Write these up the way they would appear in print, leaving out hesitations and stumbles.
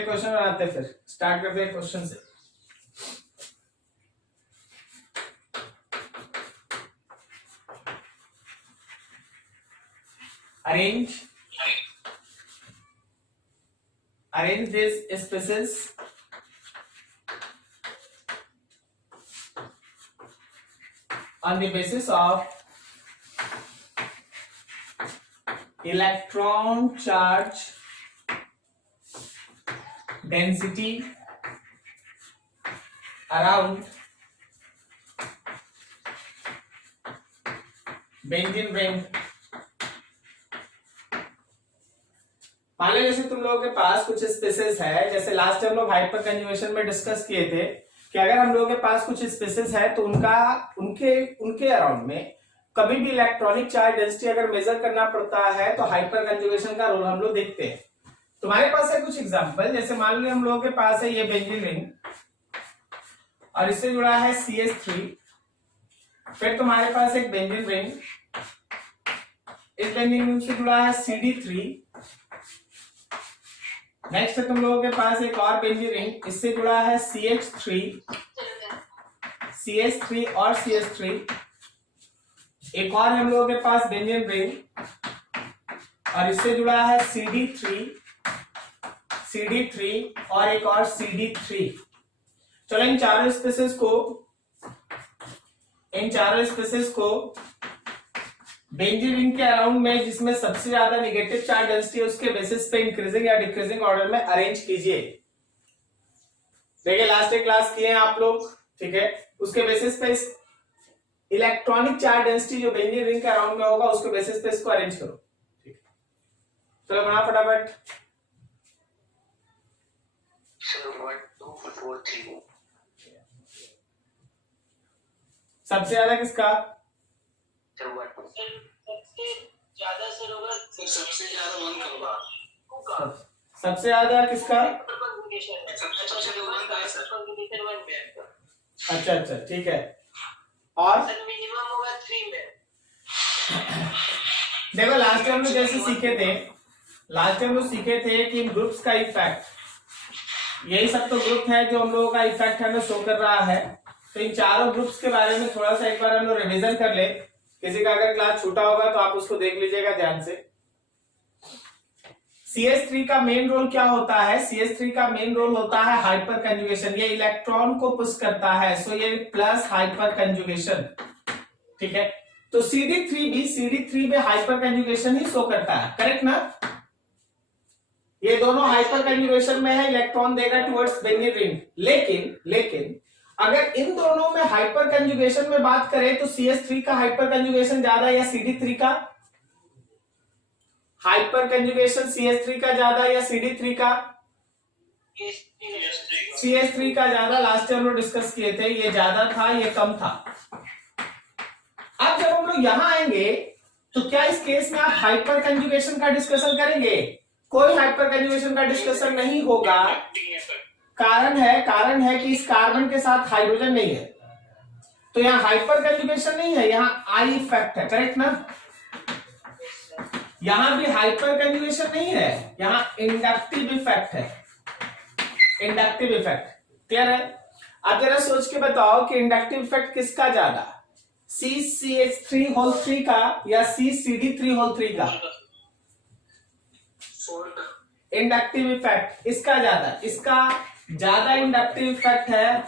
एक क्वेश्चन बनाते हैं, फिर स्टार्ट करते हैं क्वेश्चन से। arrange these spaces on the basis of electron charge density around benzene ring। मान लो जैसे तुम लोगों के पास कुछ स्पेसेस है, जैसे लास्ट टाइम लोग हाइपर कंजुगेशन में डिस्कस किए थे कि अगर हम लोगों के पास कुछ स्पेसेस है तो उनके अराउंड में कभी भी इलेक्ट्रॉनिक चार्ज डेंसिटी अगर मेजर करना पड़ता है तो हाइपर कंजुगेशन का रोल हम लोग देखते हैं। तुम्हारे पास है कुछ एग्जांपल, जैसे मान लो हम लोगों के पास है ये बेंजीन रिंग और इससे जुड़ा है CH3, फिर तुम्हारे पास एक बेंजीन रिंग, इस बेंजीन रिंग से जुड़ा है CD3, नेक्स्ट है तुम लोगों के पास एक और बेंजीन रिंग, इससे जुड़ा है CH3 और CH3, एक और हम लोगों के पास बेंजीन रिंग और इससे जुड़ा है CD3 और एक और CD3। चलो इन चारों स्पेसेस को बेंजीन रिंग के अराउंड में जिसमें सबसे ज्यादा नेगेटिव चार्ज डेंसिटी है उसके बेसिस पे इंक्रीजिंग या डिक्रीजिंग ऑर्डर में अरेंज कीजिए। देखिए लास्ट एक क्लास किए हैं आप लोग, ठीक है, उसके बेसिस पे इस इलेक्ट्रॉनिक चार्ज डेंसिटी जो बेंजीन रिंग के अराउंड में होगा उसके बेसिस पे इसको अरेंज करो। ठीक है, चलो बना फटाफट। 1 2 4 3। सबसे ज्यादा किसका? सबसे ज्यादा किसका? अच्छा ठीक है। और देखो लास्ट टाइम में जैसे सीखे थे कि इन ग्रुप्स का इफेक्ट, यही सब तो ग्रुप है जो हम लोगों का इफेक्ट हमें शो कर रहा है। तो इन चारों ग्रुप्स के बारे में थोड़ा सा एक बार हम लोग रिवीजन कर ले। किसी का अगर क्लास छूटा होगा तो आप उसको देख लीजिएगा ध्यान से। CH3 का मेन रोल क्या होता है? CH3 का मेन रोल होता है हाइपर कंजुगेशन, ये इलेक्ट्रॉन को पुश करता है, सो ये प्लस हाइपर कंजुगेशन, ठीक है। तो CD3 में हाइपर कंजुगेशन ही शो करता है, करेक्ट ना? ये दोनों हाइपर कंजुगेशन में है, इलेक्ट्रॉन देगा टुवर्ड्स बेंजीन रिंग। लेकिन अगर इन दोनों में हाइपर कंजुगेशन में बात करें तो CH3 का हाइपर कंजुगेशन ज्यादा या CD3 का? हाइपर कंजुगेशन CH3 का ज्यादा या CD3 का? CH3 का ज्यादा। लास्ट टाइम हम लोग डिस्कस किए थे, ये ज्यादा था ये कम था। अब जब हम लोग यहां आएंगे तो क्या इस केस में आप हाइपर कंजुगेशन का डिस्कशन करेंगे? कोई हाइपर कंजुगेशन का डिस्कशन नहीं होगा। कारण है कि इस कार्बन के साथ हाइड्रोजन नहीं है, तो यहाँ हाइपर कंजुगेशन नहीं है, यहाँ आई इफेक्ट है, करेक्ट ना? यहां भी हाइपर कंजुगेशन नहीं है, यहां इंडक्टिव इफेक्ट है, इंडक्टिव इफेक्ट। क्लियर है? अब जरा सोच के बताओ कि इंडक्टिव इफेक्ट किसका ज्यादा, CCH3 का या CD3 का? इंडक्टिव इफेक्ट इसका ज्यादा इंडक्टिव इफेक्ट है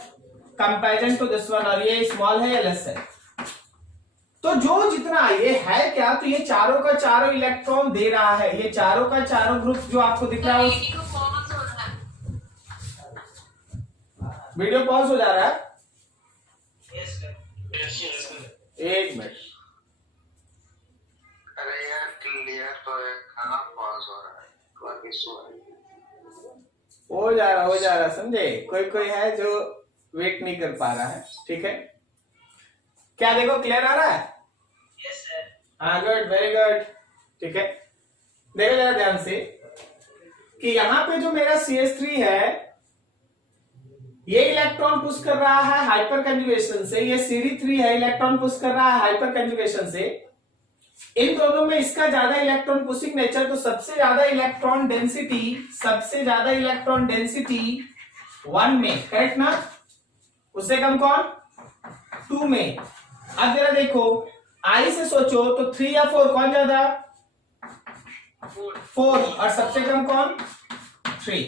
कंपैरिजन टू दिस वन, और ये स्मॉल है या लेस है। तो जो जितना ये है क्या, तो ये चारों का चारों इलेक्ट्रॉन दे रहा है, ये चारों का चारों ग्रुप जो आपको दिख रहा है। वीडियो पॉज हो जा रहा है? एक मिनट। अरे यार क्लियर तो है, खाना पॉज हो रहा है, हो जा रहा समझे। कोई है जो वेट नहीं कर पा रहा है, ठीक है। क्या देखो क्लियर आ रहा है? Yes sir. हाँ गुड, वेरी गुड, ठीक है। देखो जरा ध्यान से कि यहाँ पे जो मेरा CH3 है ये इलेक्ट्रॉन पुश कर रहा है हाइपर कंजुगेशन से, ये CD3 है इलेक्ट्रॉन पुश कर रहा है हाइपर कंजुगेशन से। इन दोनों में इसका ज्यादा इलेक्ट्रॉन पुशिंग नेचर, तो सबसे ज्यादा इलेक्ट्रॉन डेंसिटी 1 में, करेक्ट ना? उससे कम कौन? 2 में। अब जरा देखो आई से सोचो तो 3 या 4 कौन ज्यादा? 4। और सबसे कम कौन? 3।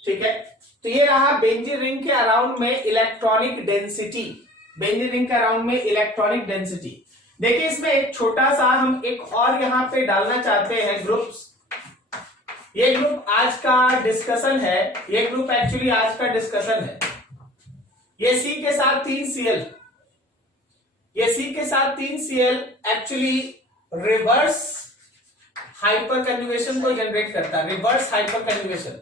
ठीक है, तो ये रहा बेंजीन रिंग के अराउंड में इलेक्ट्रॉनिक डेंसिटी। बेंजीन रिंग के अराउंड में इलेक्ट्रॉनिक डेंसिटी। देखिए इसमें एक छोटा सा हम एक और यहां पे डालना चाहते हैं ग्रुप्स। ये ग्रुप आज का डिस्कशन है, ये ग्रुप एक्चुअली आज का डिस्कशन है। ये C के साथ 3 Cl, ये C के साथ 3 Cl actually reverse hyper conjugation को जनरेट करता है। Reverse hyper conjugation.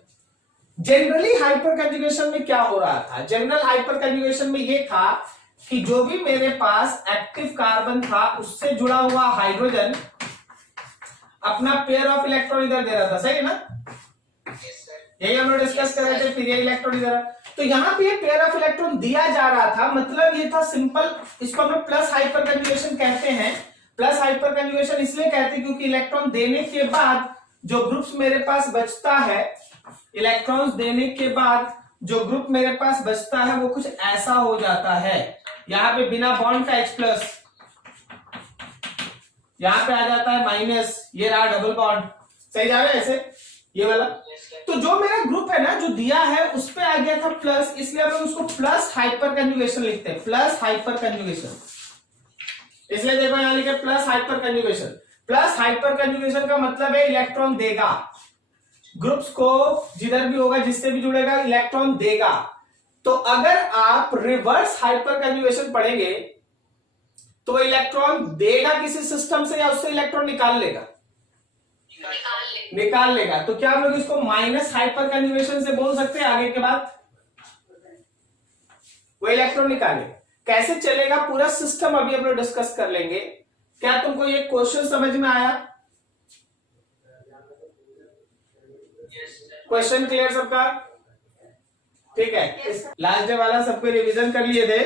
Generally hyper conjugation में क्या हो रहा था? जनरल हाइपर कंजुगेशन में ये था कि जो भी मेरे पास एक्टिव कार्बन था उससे जुड़ा हुआ हाइड्रोजन अपना पेयर ऑफ इलेक्ट्रॉन इधर दे रहा था, सही है ना? यही हम लोग डिस्कस कर रहे थे, फिर ये इलेक्ट्रॉन इधर। तो यहाँ पे ये पेयर ऑफ इलेक्ट्रॉन दिया जा रहा था, मतलब ये था सिंपल, इसको हम प्लस हाइपर कंजुगेशन कहते हैं। प्लस हाइपर कंजुगेशन इसलिए कहते हैं क्योंकि इलेक्ट्रॉन देने के बाद जो ग्रुप्स मेरे पास बचता है, इलेक्ट्रॉन्स देने के बाद जो ग्रुप मेरे पास बचता है वो कुछ ऐसा हो जाता है। यहां पे बिना बॉन्ड का H+, यहां पे आ जाता है माइनस, ये रहा डबल बॉन्ड, सही जा रहा है ऐसे ये वाला। तो जो मेरा ग्रुप है ना जो दिया है उस पे आ गया था प्लस, इसलिए हम उसको प्लस हाइपर कंजुगेशन लिखते हैं। प्लस हाइपर कंजुगेशन, इसलिए देखो यहां लिखे plus hyper conjugation. Plus hyper conjugation का मतलब है इलेक्ट्रॉन देगा, ग्रुप्स को जिधर भी होगा जिससे भी जुड़ेगा इलेक्ट्रॉन देगा। तो अगर आप रिवर्स हाइपर कंजुगेशन पढ़ेंगे तो इलेक्ट्रॉन देगा किसी सिस्टम से या उससे इलेक्ट्रॉन निकाल लेगा? निकाल लेगा। तो क्या हम लोग इसको माइनस हाइपर कंजुगेशन से बोल सकते हैं आगे के बाद? वो इलेक्ट्रॉन निकाले। कैसे चलेगा पूरा सिस्टम अभी हम लोग डिस्कस कर लेंगे। क्या तुमको ये क्वेश्चन समझ में आया? क्वेश्चन क्लियर सबका? ठीक है, लास्ट डे वाला सबको रिवीजन कर लिए थे?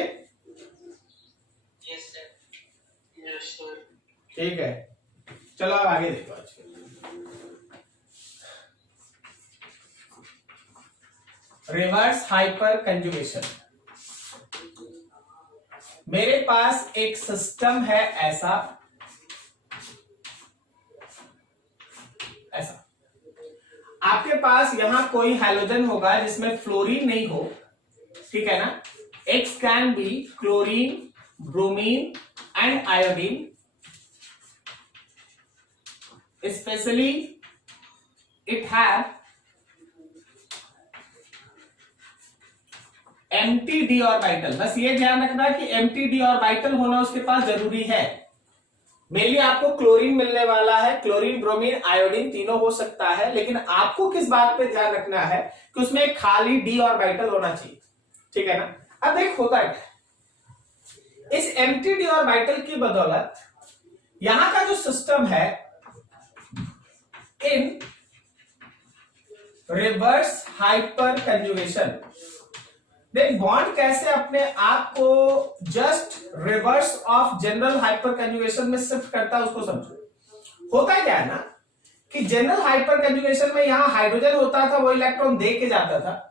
ठीक है, चलो अब आगे देखो। आज रिवर्स हाइपर कंजुगेशन। मेरे पास एक सिस्टम है ऐसा, ऐसा। आपके पास यहां कोई हैलोजन होगा जिसमें फ्लोरीन नहीं हो, ठीक है ना? X can be chlorine, bromine and iodine. Specially it have empty D orbital. बस ये ध्यान रखना कि एम्प्टी डी ऑर्बिटल होना उसके पास जरूरी है। मेनली आपको क्लोरीन मिलने वाला है, क्लोरीन, ब्रोमीन, आयोडीन तीनों हो सकता है, लेकिन आपको किस बात पे ध्यान रखना है कि उसमें एक खाली डी ऑर्बिटल होना चाहिए, ठीक है ना? अब देख होता है इस एम्प्टी डी ऑर्बिटल की बदौलत यहां का जो सिस्टम है इन रिवर्स हाइपर कंजुगेशन, देख बॉन्ड कैसे अपने आप को just reverse of general hyper conjugation में शिफ्ट करता है उसको समझो। होता क्या है ना कि जनरल हाइपर कंजुगेशन में यहां हाइड्रोजन होता था, वो इलेक्ट्रॉन दे के जाता था,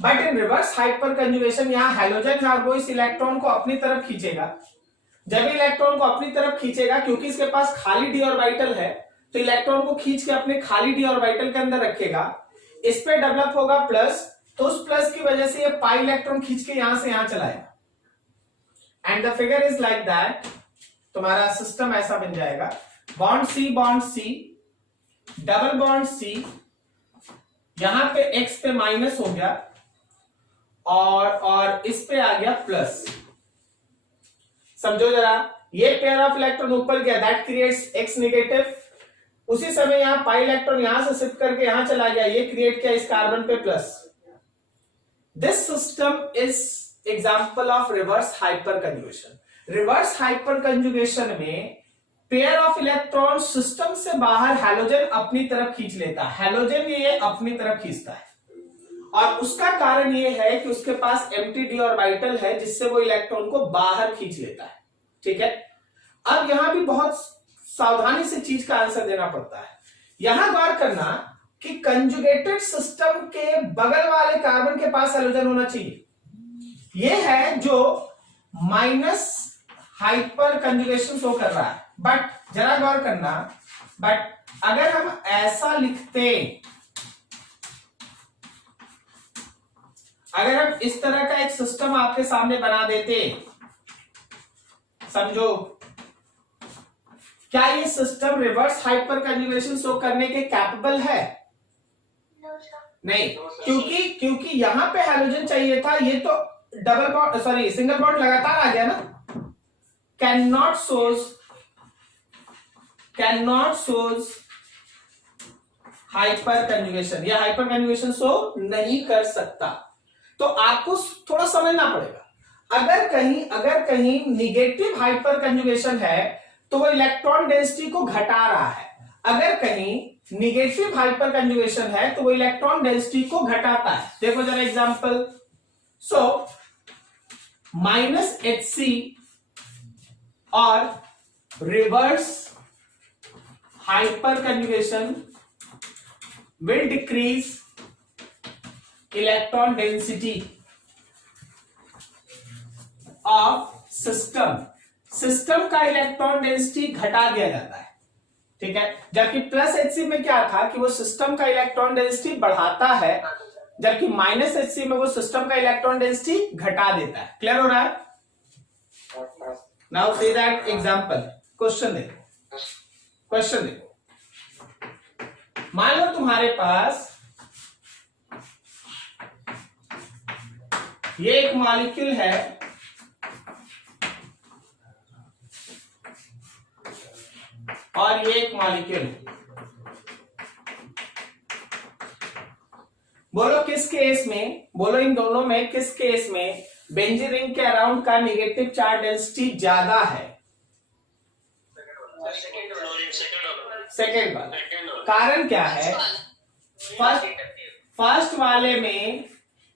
but in reverse hyper conjugation यहां हैलोजन है और वो इस इलेक्ट्रॉन को अपनी तरफ खींचेगा। जब इलेक्ट्रॉन को अपनी तरफ खींचेगा, क्योंकि इसके पास खाली डी ऑर्बिटल है, तो इलेक्ट्रॉन को खींच के अपने खाली डी ऑर्बिटल के अंदर रखेगा। इस पे डेवलप होगा प्लस, तो उस प्लस की वजह से ये पाई इलेक्ट्रॉन खींच के यहां से यहां चलाएगा। And the figure is like that. तुम्हारा सिस्टम ऐसा बन जाएगा, bond C, double bond C, यहां पे एक्स पे माइनस हो गया और इस पे आ गया प्लस। समझो जरा, ये पेयर ऑफ इलेक्ट्रॉन ऊपर गया, दैट क्रिएट्स एक्स नेगेटिव। उसी समय यहां पाई इलेक्ट्रॉन यहां से शिफ्ट करके यहां चला गया, ये क्रिएट किया इस कार्बन पे plus. This system is example of reverse hyperconjugation. Reverse hyperconjugation में पेयर ऑफ इलेक्ट्रॉन सिस्टम से बाहर हैलोजन अपनी तरफ खींच लेता है, हैलोजन ये अपनी तरफ खींचता है। और उसका कारण ये है कि उसके पास एम्प्टी डी ऑर्बिटल है जिससे वो इलेक्ट्रॉन को बाहर खींच लेता है, ठीक है? अब यहां भी बहुत सावधानी से चीज का आंसर देना पड़ता है। यहां गौर करना कि कंजुगेटेड सिस्टम के बगल वाले कार्बन के पास हैलोजन होना चाहिए। यह है जो माइनस हाइपर कंजुगेशन शो कर रहा है। बट जरा गौर करना, बट अगर हम ऐसा लिखते, अगर हम इस तरह का एक सिस्टम आपके सामने बना देते, समझो, क्या ये system reverse hyper conjugation show करने के कैपेबल है? नहीं, क्योंकि यहां पे हैलोजन चाहिए था, ये तो double bond, sorry single bond लगातार आ गया ना। Can not shows hyper conjugation, या हाइपर कंजुगेशन शो नहीं कर सकता। तो आपको थोड़ा समझना पड़ेगा। अगर कहीं निगेटिव हाइपर कंजुगेशन है तो वो इलेक्ट्रॉन डेंसिटी को घटा रहा है। अगर कहीं निगेटिव हाइपर कंजुगेशन है तो वो इलेक्ट्रॉन डेंसिटी को घटाता है। देखो जरा एग्जांपल, सो -Hc और reverse hyper conjugation will decrease electron density of system का इलेक्ट्रॉन डेंसिटी घटा दिया जाता है, ठीक है। जबकि +Hc में क्या था कि वो सिस्टम का इलेक्ट्रॉन डेंसिटी बढ़ाता है, जबकि -Hc में वो सिस्टम का इलेक्ट्रॉन डेंसिटी घटा देता है। क्लियर हो रहा है? Now see that example, question देखो, मान लो तुम्हारे पास ये एक मॉलिक्यूल है और ये एक मॉलिक्यूल। बोलो किस केस में, बोलो इन दोनों में किस केस में बेंजीन रिंग के अराउंड का नेगेटिव चार्ज डेंसिटी ज्यादा है? सेकेंड वाला। कारण क्या है? फर्स्ट वाले में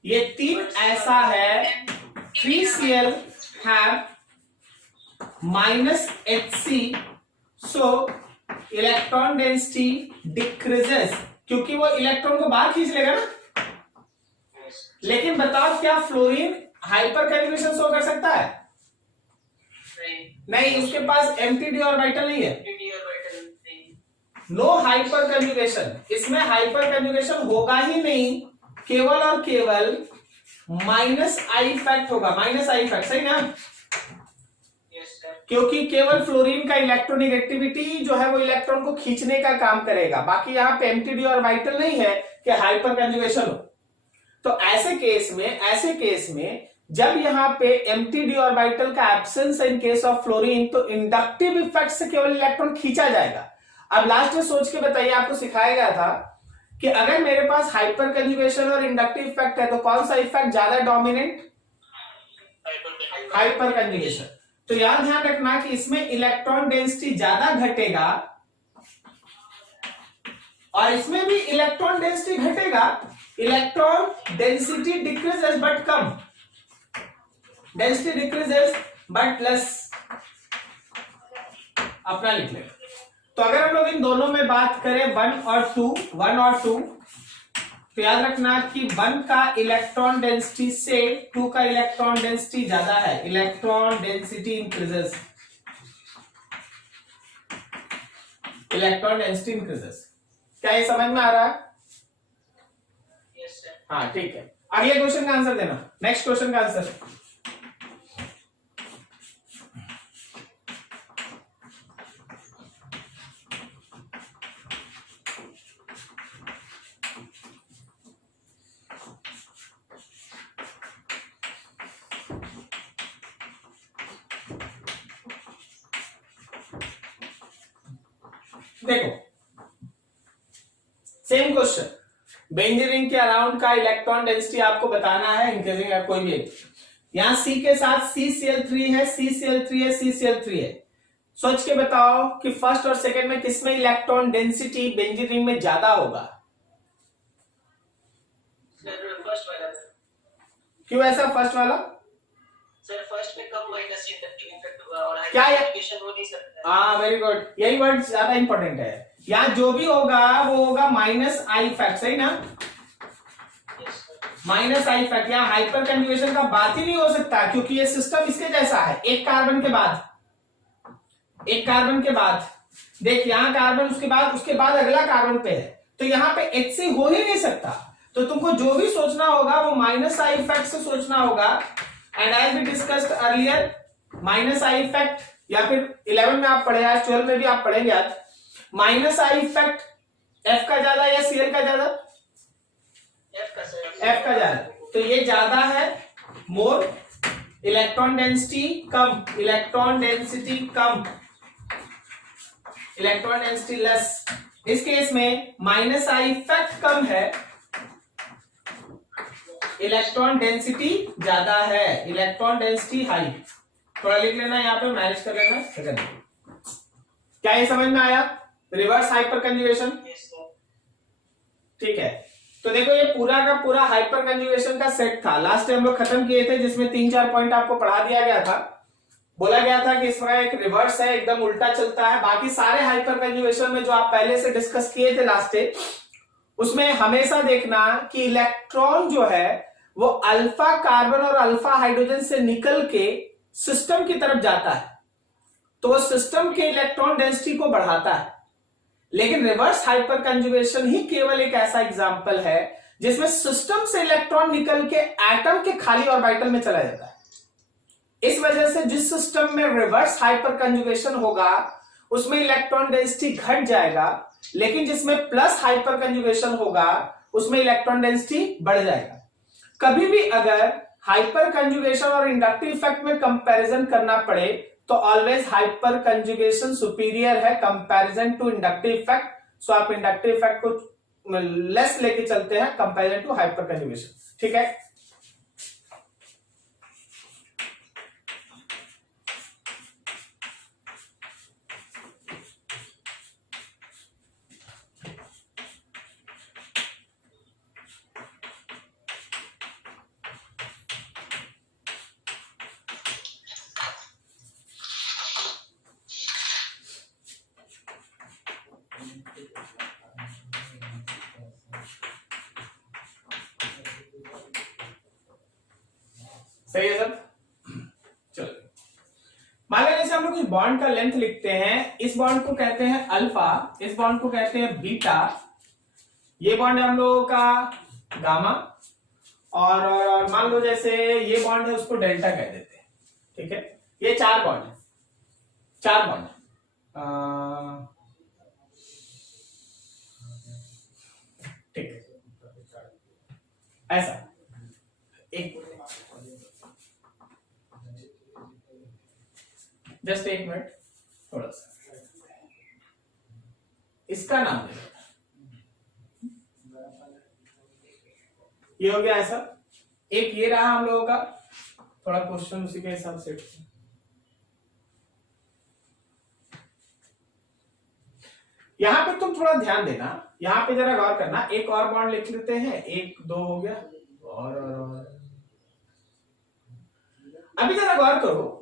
ये 3 ऐसा है, 3Cl have -Hc, so electron density decreases, क्योंकि वो इलेक्ट्रॉन को बाहर खींच लेगा ना। लेकिन बताओ क्या फ्लोरीन हाइपर कंजुगेशन शो कर सकता है? नहीं, उसके पास एम्प्टी ऑर्बिटल नहीं है। नो हाइपर कंजुगेशन, इसमें हाइपर कंजुगेशन होगा ही नहीं, केवल और केवल -I इफेक्ट होगा, -I इफेक्ट, सही ना? क्योंकि केवल फ्लोरीन का इलेक्ट्रोनेगेटिविटी जो है वो इलेक्ट्रॉन को खींचने का काम करेगा, बाकी यहाँ पे एम्प्टी ऑर्बिटल नहीं है कि हाइपर कंजुगेशन हो। तो ऐसे केस में जब यहाँ पे एम्प्टी ऑर्बिटल का एब्सेंस है इन केस ऑफ फ्लोरीन, तो इंडक्टिव इफेक्ट से केवल इलेक्ट्रॉन खींचा जाएगा। अब लास्ट में सोच के बताइए, आपको सिखाया गया था कि अगर मेरे पास हाइपर कंजुगेशन और इंडक्टिव इफेक्ट है तो कौन सा इफेक्ट ज्यादा डोमिनेंट? Hyper conjugation. तो यहां ध्यान रखना कि इसमें इलेक्ट्रॉन डेंसिटी ज्यादा घटेगा और इसमें भी इलेक्ट्रॉन डेंसिटी घटेगा। Electron density decreases but come, density decreases but less. अपना लिख ले। तो अगर हम लोग इन दोनों में बात करें 1 और 2, तो याद रखना कि 1 का इलेक्ट्रॉन डेंसिटी से 2 का इलेक्ट्रॉन डेंसिटी ज्यादा है। Electron density increases, electron density increases. क्या ये समझ में आ रहा है? हाँ, ठीक है। अगले क्वेश्चन का आंसर देना, नेक्स्ट क्वेश्चन का आंसर। देखो सेम क्वेश्चन, बेंजीन रिंग के अराउंड का इलेक्ट्रॉन डेंसिटी आपको बताना है, इंक्रीजिंग या कोई भी। यहां C के साथ CCl3 है, CCl3 है, CCl3 है। सोच के बताओ कि फर्स्ट और सेकंड में किसमें इलेक्ट्रॉन डेंसिटी बेंजीन रिंग में ज्यादा होगा? फर्स्ट वाला। क्यों ऐसा फर्स्ट वाला? सर फर्स्ट में कम माइनस इफेक्ट और क्या है? हाइड्रोजन हो नहीं सकता। हाँ वेरी गुड, यही वर्ड ज्यादा इंपॉर्टेंट है। यहाँ जो भी होगा वो होगा माइनस आई फैक्ट, सही ना? Minus I fact. यहाँ हाइपर कंजुगेशन का बात ही नहीं हो सकता क्योंकि ये सिस्टम इसके जैसा है, एक कार्बन के बाद एक कार्बन के बाद, देख यहाँ कार्बन, उसके बाद अगला कार्बन पे है, तो यहाँ पे HC हो ही नहीं सकता। तो तुमको जो भी सोचना होगा वो माइनस आई इफेक्ट से सोचना होगा। And as we discussed earlier, minus I effect, या फिर 11 में आप पढ़े, आज 12 में भी आप पढ़ेंगे आज, माइनस आई इफेक्ट F का ज्यादा या Cl का ज्यादा? F का ज्यादा। तो ये ज्यादा है, मोर, इलेक्ट्रॉन डेंसिटी कम, इलेक्ट्रॉन डेंसिटी कम, इलेक्ट्रॉन डेंसिटी लेस। इस केस में माइनस आई इफेक्ट कम है, इलेक्ट्रॉन डेंसिटी ज्यादा है, इलेक्ट्रॉन डेंसिटी हाई। थोड़ा लिख लेना यहाँ पे, मैनेज कर लेना सेकंड। क्या ये समझ में आया? रिवर्स हाइपर कंजुगेशन, ठीक है। तो देखो ये पूरा का पूरा हाइपर कंजुगेशन का सेट था, लास्ट टाइम हम लोग खत्म किए थे, जिसमें 3-4 पॉइंट आपको पढ़ा दिया गया था। बोला गया था कि इसमें एक रिवर्स है, एकदम उल्टा चलता है। बाकी सारे हाइपर कंजुगेशन में जो आप पहले से डिस्कस किए थे लास्ट डे, उसमें हमेशा देखना कि इलेक्ट्रॉन जो है वो अल्फा कार्बन और अल्फा हाइड्रोजन से निकल के सिस्टम की तरफ जाता है, तो वो सिस्टम के इलेक्ट्रॉन डेंसिटी को बढ़ाता है। लेकिन रिवर्स हाइपर कंजुगेशन ही केवल एक ऐसा एग्जांपल है जिसमें सिस्टम से इलेक्ट्रॉन निकल के एटम के खाली ऑर्बिटल में चला जाता है। इस वजह से जिस सिस्टम में रिवर्स हाइपर कंजुगेशन होगा उसमें इलेक्ट्रॉन डेंसिटी घट जाएगा, लेकिन जिसमें प्लस हाइपर कंजुगेशन होगा उसमें इलेक्ट्रॉन डेंसिटी बढ़ जाएगा। कभी भी अगर हाइपर कंजुगेशन और इंडक्टिव इफेक्ट में कंपैरिजन करना पड़े तो ऑलवेज हाइपर कंजुगेशन सुपीरियर है कंपैरिजन टू इंडक्टिव इफेक्ट। सो आप इंडक्टिव इफेक्ट को लेस लेके चलते हैं कंपैरिजन टू हाइपर कंजुगेशन, ठीक है। सही है सब? चलो मान लो जैसे हम लोग इस बॉन्ड का लेंथ लिखते हैं, इस बॉन्ड को कहते हैं अल्फा, इस बॉन्ड को कहते हैं बीटा, ये बॉन्ड है हम लोगों का गामा, और मान लो जैसे ये बॉन्ड है उसको डेल्टा कह देते हैं, ठीक है। ये 4 बॉन्ड है, 4 बॉन्ड ठीक है, ऐसा एक, जस्ट एक मिनट, थोड़ा सा इसका नाम दे, ये हो गया ऐसा। एक ये रहा हम लोगों का, थोड़ा क्वेश्चन उसी के हिसाब से। यहां पे तुम थोड़ा ध्यान देना, यहां पे जरा गौर करना। एक और बॉन्ड लिख लेते हैं, 1 2 हो गया, और अभी जरा गौर करो,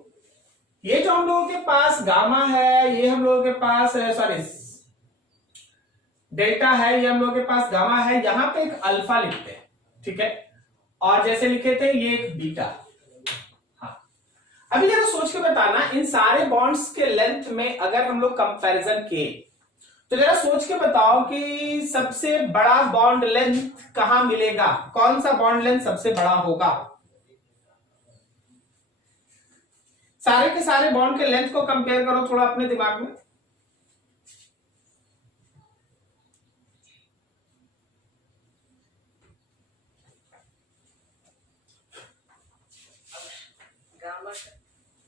ये जो हम लोगों के पास गामा है, ये हम लोगों के पास सॉरी डेल्टा है, ये हम लोगों के पास गामा है, यहां पे एक अल्फा लिखते हैं, ठीक है, और जैसे लिखे थे ये एक बीटा। हाँ, अभी जरा सोच के बताना, इन सारे बॉन्ड्स के लेंथ में अगर हम लोग कंपैरिजन किए तो जरा सोच के बताओ कि सबसे बड़ा बॉन्ड लेंथ कहां मिलेगा, कौन सा बॉन्ड लेंथ सबसे बड़ा होगा। सारे के सारे बॉन्ड के लेंथ को कंपेयर करो थोड़ा अपने दिमाग में।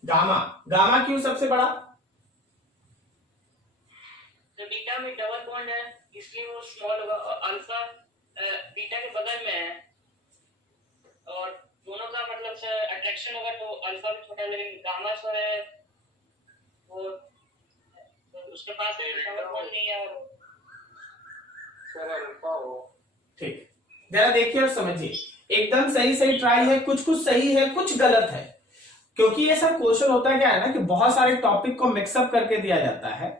गामा, गामा क्यों सबसे बड़ा? तो बीटा में डबल बॉन्ड है इसलिए वो स्मॉल होगा, और अल्फा बीटा के बगल में है, और दोनों का मतलब से अट्रैक्शन होगा तो अल्फा भी छोटा, लेकिन गामा जो है वो तो उसके पास डबल बॉन्ड नहीं है, और सर अल्फा हो। ठीक, जरा देखिए और समझिए, एकदम सही सही ट्राई है, कुछ कुछ सही है कुछ गलत है, क्योंकि ये सब क्वेश्चन होता है क्या है ना कि बहुत सारे टॉपिक को मिक्सअप करके दिया जाता है।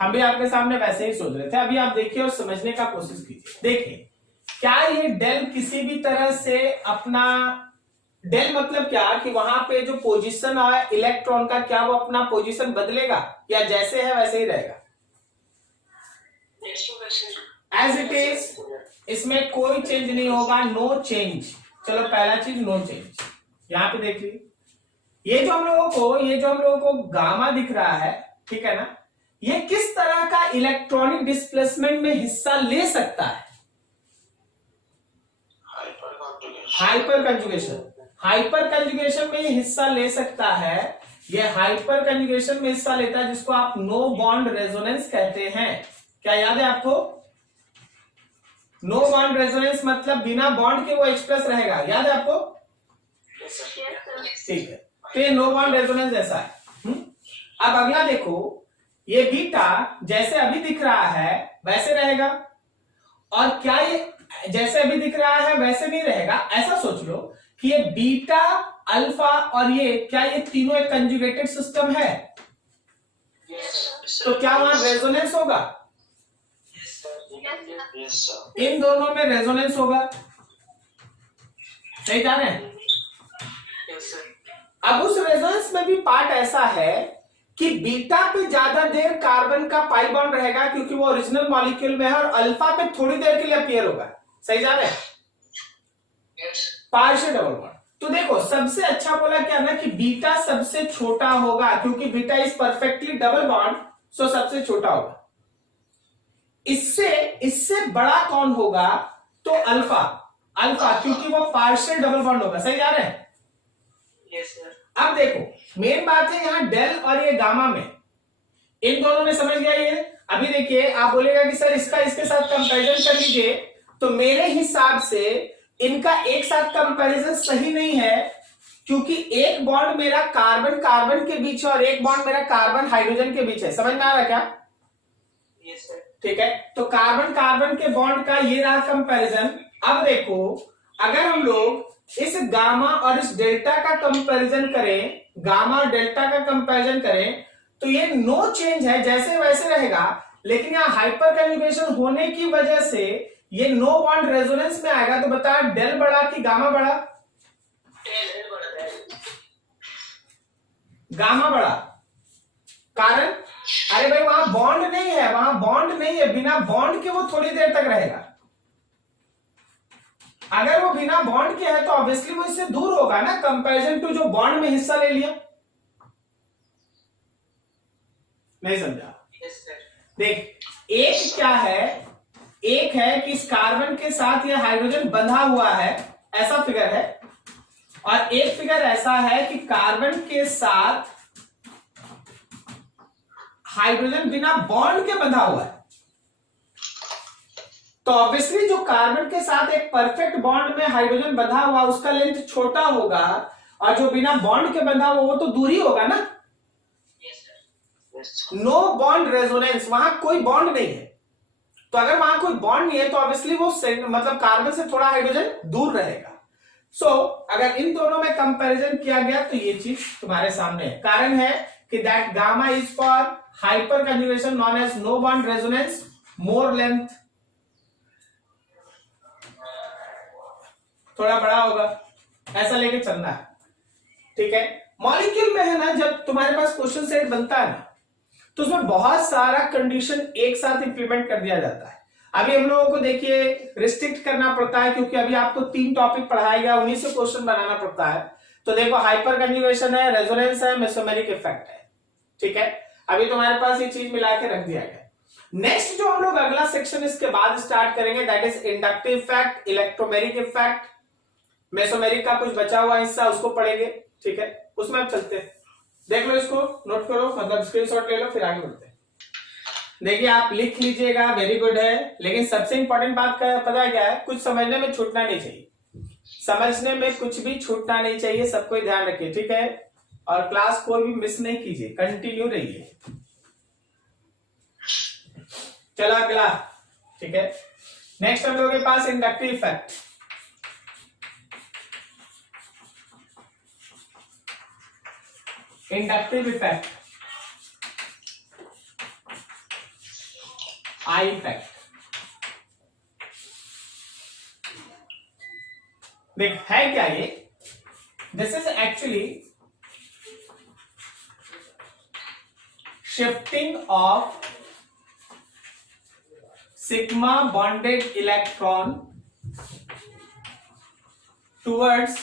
हम भी आपके सामने वैसे ही सोच रहे थे। अभी आप देखिए और समझने का कोशिश कीजिए। देखिए क्या ये डेल किसी भी तरह से अपना, डेल मतलब क्या कि वहां पे जो पोजीशन है इलेक्ट्रॉन का, क्या वो अपना पोजीशन बदलेगा या जैसे है वैसे ही रहेगा? एज इट इज, इसमें कोई चेंज नहीं होगा, नो चेंज। चलो पहला चीज नो चेंज। यहां पे देखिए ये जो हम लोगों को गामा दिख रहा है, ठीक है ना, ये किस तरह का इलेक्ट्रॉनिक डिस्प्लेसमेंट में हिस्सा ले सकता है? Hyper conjugation. हाइपर कंजुगेशन में हिस्सा ले सकता है। ये हाइपर कंजुगेशन में हिस्सा लेता है जिसको आप नो बॉन्ड रेजोनेंस कहते हैं। क्या याद है आपको? नो बॉन्ड रेजोनेंस मतलब बिना बॉन्ड के वो एक्सप्रेस रहेगा, याद है आपको? ठीक है, तो ये नो बॉन्ड रेजोनेंस ऐसा है। अब अगला देखो, ये बीटा जैसे अभी दिख रहा है वैसे रहेगा, और क्या ये जैसे अभी दिख रहा है वैसे नहीं रहेगा? ऐसा सोच लो कि ये बीटा, अल्फा और ये क्या, ये तीनों एक कंजुगेटेड सिस्टम है, तो क्या वहां रेजोनेंस होगा? इन दोनों में रेजोनेंस होगा, सही जाने? अब उस रेजोनेंस में भी पार्ट ऐसा है कि बीटा पे ज्यादा देर कार्बन का पाई बॉन्ड रहेगा क्योंकि वो ओरिजिनल मॉलिक्यूल में है, और अल्फा पे थोड़ी देर के लिए अपीयर होगा, सही जा रहे हैं? Partial double bond. तो देखो सबसे अच्छा बोला क्या ना कि बीटा सबसे छोटा होगा, क्योंकि beta is perfectly double bond, so सबसे छोटा होगा। इससे बड़ा कौन होगा? तो अल्फा। अल्फा क्योंकि वो पार्शियल डबल बॉन्ड होगा, सही जा रहे हैं? Yes sir. अब देखो मेन बात है यहां डेल और ये गामा में, इन दोनों में समझ गया ये? अभी देखिए आप बोलेगा कि सर इसका इसके साथ कंपैरिजन कर लीजिए, तो मेरे हिसाब से इनका एक साथ कंपैरिजन सही नहीं है, क्योंकि एक बॉन्ड मेरा कार्बन कार्बन के बीच है और एक बॉन्ड मेरा कार्बन हाइड्रोजन के बीच है। समझ में आ रहा क्या? Yes sir. ठीक है, तो कार्बन कार्बन के बॉन्ड का ये रहा कंपैरिजन। अब देखो अगर हम लोग इस गामा और इस डेल्टा का कंपैरिजन करें, गामा और डेल्टा का कंपैरिजन करें, तो ये नो चेंज है, जैसे वैसे रहेगा, लेकिन यहां हाइपर कंजुगेशन होने की वजह से ये नो बॉन्ड रेजोनेंस में आएगा। तो बता डेल बड़ा कि गामा बड़ा? गामा बड़ा। कारण अरे भाई वहां बॉन्ड नहीं है, वहां बॉन्ड नहीं है, बिना बॉन्ड के वो थोड़ी देर तक रहेगा। अगर वो बिना बॉन्ड के है तो ऑब्वियसली वो इससे दूर होगा ना, कंपैरिजन टू जो बॉन्ड में हिस्सा ले लिया। नहीं समझा? देख एक क्या है, एक है कि इस कार्बन के साथ यह हाइड्रोजन बंधा हुआ है, ऐसा फिगर है, और एक फिगर ऐसा है कि कार्बन के साथ हाइड्रोजन बिना बॉन्ड के बंधा हुआ है। तो ऑब्वियसली जो कार्बन के साथ एक परफेक्ट बॉन्ड में हाइड्रोजन बंधा हुआ उसका लेंथ छोटा होगा, और जो बिना बॉन्ड के बंधा हुआ वो तो दूरी होगा ना। नो बॉन्ड रेजोनेंस, वहां कोई बॉन्ड नहीं है, तो अगर वहां कोई बॉन्ड नहीं है तो ऑब्वियसली वो मतलब कार्बन से थोड़ा हाइड्रोजन दूर रहेगा। सो अगर इन दोनों में कंपैरिजन किया गया तो ये चीज तुम्हारे सामने है। कारण है कि that gamma is for hyperconjugation non as no bond resonance, more length, थोड़ा बड़ा होगा, ऐसा लेके चलना है। ठीक है, मॉलिक्यूल में है ना, जब तुम्हारे पास क्वेश्चन सेट बनता है ना, तो उसमें बहुत सारा कंडीशन एक साथ इंप्लीमेंट कर दिया जाता है। अभी हम लोगों को देखिए रिस्ट्रिक्ट करना पड़ता है, क्योंकि अभी आपको 3 टॉपिक पढ़ाया गया, उन्हीं से क्वेश्चन बनाना पड़ता है। तो देखो हाइपर कंजुगेशन है, रेजोनेंस है, मेसोमेरिक इफेक्ट है। ठीक है, अभी तुम्हारे पास ये चीज मिला के रख दिया गया। नेक्स्ट जो हम लोग अगला सेक्शन इसके बाद स्टार्ट करेंगे that is inductive effect, electromeric effect, mesomeric का कुछ बचा हुआ हिस्सा उसको पढ़ेंगे। ठीक है, उसमें अब चलते हैं। देख लो, इसको नोट करो, मतलब स्क्रीनशॉट ले लो, फिर आगे बढ़ते हैं। देखिए आप लिख लीजिएगा, वेरी गुड है, लेकिन सबसे इंपॉर्टेंट बात का पता क्या है, कुछ समझने में छूटना नहीं चाहिए। समझने में कुछ भी छूटना नहीं चाहिए, सबको ध्यान रखिए। ठीक है, और क्लास कोई भी मिस नहीं कीजिए, कंटिन्यू रहिए। चलो अगला। ठीक है, नेक्स्ट हम लोगों के पास inductive effect. Inductive effect, I effect. देख है क्या ये, this is actually shifting of sigma bonded electron towards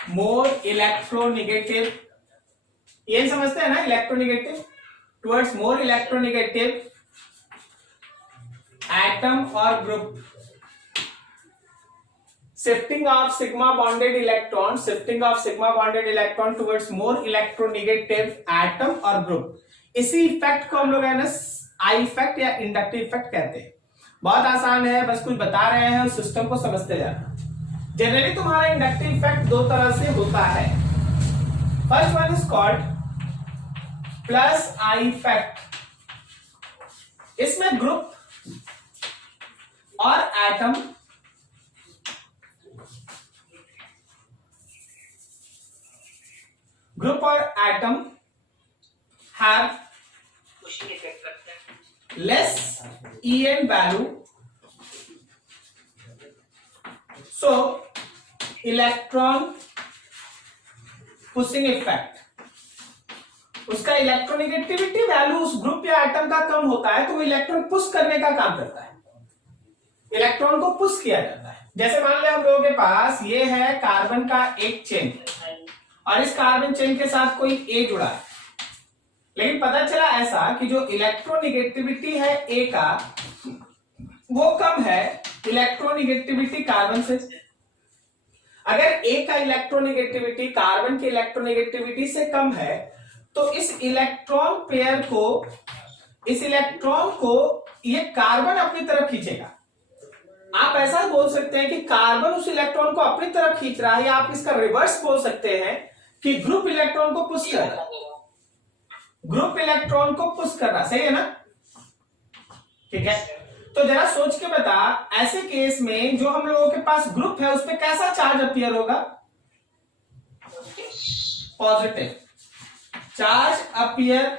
more electronegative, ये समझते हैं ना, electronegative, towards more electronegative atom और group. Shifting of sigma bonded electron towards more electronegative atom और group, इसी इफेक्ट को हम लोग है ना आई इफेक्ट या इंडक्टिव इफेक्ट कहते हैं। बहुत आसान है, बस कुछ बता रहे हैं, सिस्टम को समझते जाना। जनरली तुम्हारा इंडक्टिव इफेक्ट दो तरह से होता है। First one is called plus I effect, इसमें ग्रुप और एटम have pushing effect करते हैं, less En value, so electron pushing effect, उसका इलेक्ट्रोनेगेटिविटी वैल्यू उस ग्रुप या एटम का कम होता है, तो वो इलेक्ट्रॉन पुश करने का काम करता है, इलेक्ट्रॉन को पुश किया जाता है। जैसे मान ले हम लोगों के पास ये है कार्बन का एक चेन, और इस कार्बन चेन के साथ कोई ए जुड़ा है, लेकिन पता चला ऐसा कि जो इलेक्ट्रोनेगेटिविटी है ए का वो कम है इलेक्ट्रोनेगेटिविटी कार्बन से। अगर ए का इलेक्ट्रोनेगेटिविटी कार्बन की इलेक्ट्रोनेगेटिविटी से कम है, तो इस इलेक्ट्रॉन पेयर को, इस इलेक्ट्रॉन को ये कार्बन अपनी तरफ खींचेगा। आप ऐसा बोल सकते हैं कि कार्बन उस इलेक्ट्रॉन को अपनी तरफ खींच रहा है, या आप इसका रिवर्स बोल सकते हैं कि ग्रुप इलेक्ट्रॉन को पुश कर रहा है, ग्रुप इलेक्ट्रॉन को पुश कर रहा, सही है ना? ठीक है, तो जरा सोच के बता, ऐसे केस में जो हम लोगों के पास ग्रुप है उस पे कैसा चार्ज अपीयर होगा? Positive charge appear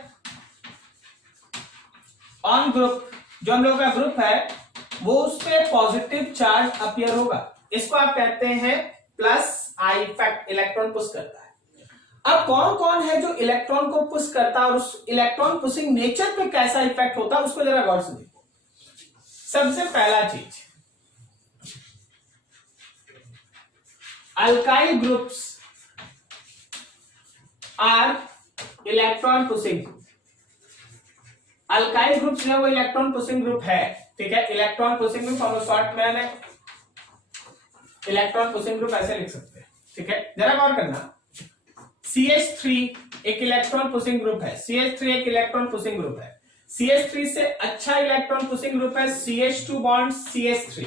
on group, जो हम लोगों का ग्रुप है वो उस पे पॉजिटिव चार्ज अपीयर होगा। इसको आप कहते हैं plus I effect, electron push करता है। अब कौन कौन है जो इलेक्ट्रॉन को पुश करता है और उस इलेक्ट्रॉन पुशिंग नेचर पे कैसा इफेक्ट होता है उसको जरा गौर से देखो। सबसे पहला चीज, alkyl groups are electron pushing. Alkyl groups जो है वो इलेक्ट्रॉन पुशिंग ग्रुप है, ठीक है। इलेक्ट्रॉन पुशिंग ग्रुप हम शॉर्ट में इलेक्ट्रॉन पुशिंग ग्रुप ऐसे लिख सकते हैं, ठीक है। जरा गौर करना, CH3 एक इलेक्ट्रॉन पुशिंग ग्रुप है, CH3 एक इलेक्ट्रॉन पुशिंग ग्रुप है। CH3 से अच्छा इलेक्ट्रॉन पुशिंग ग्रुप है CH2 bond CH3।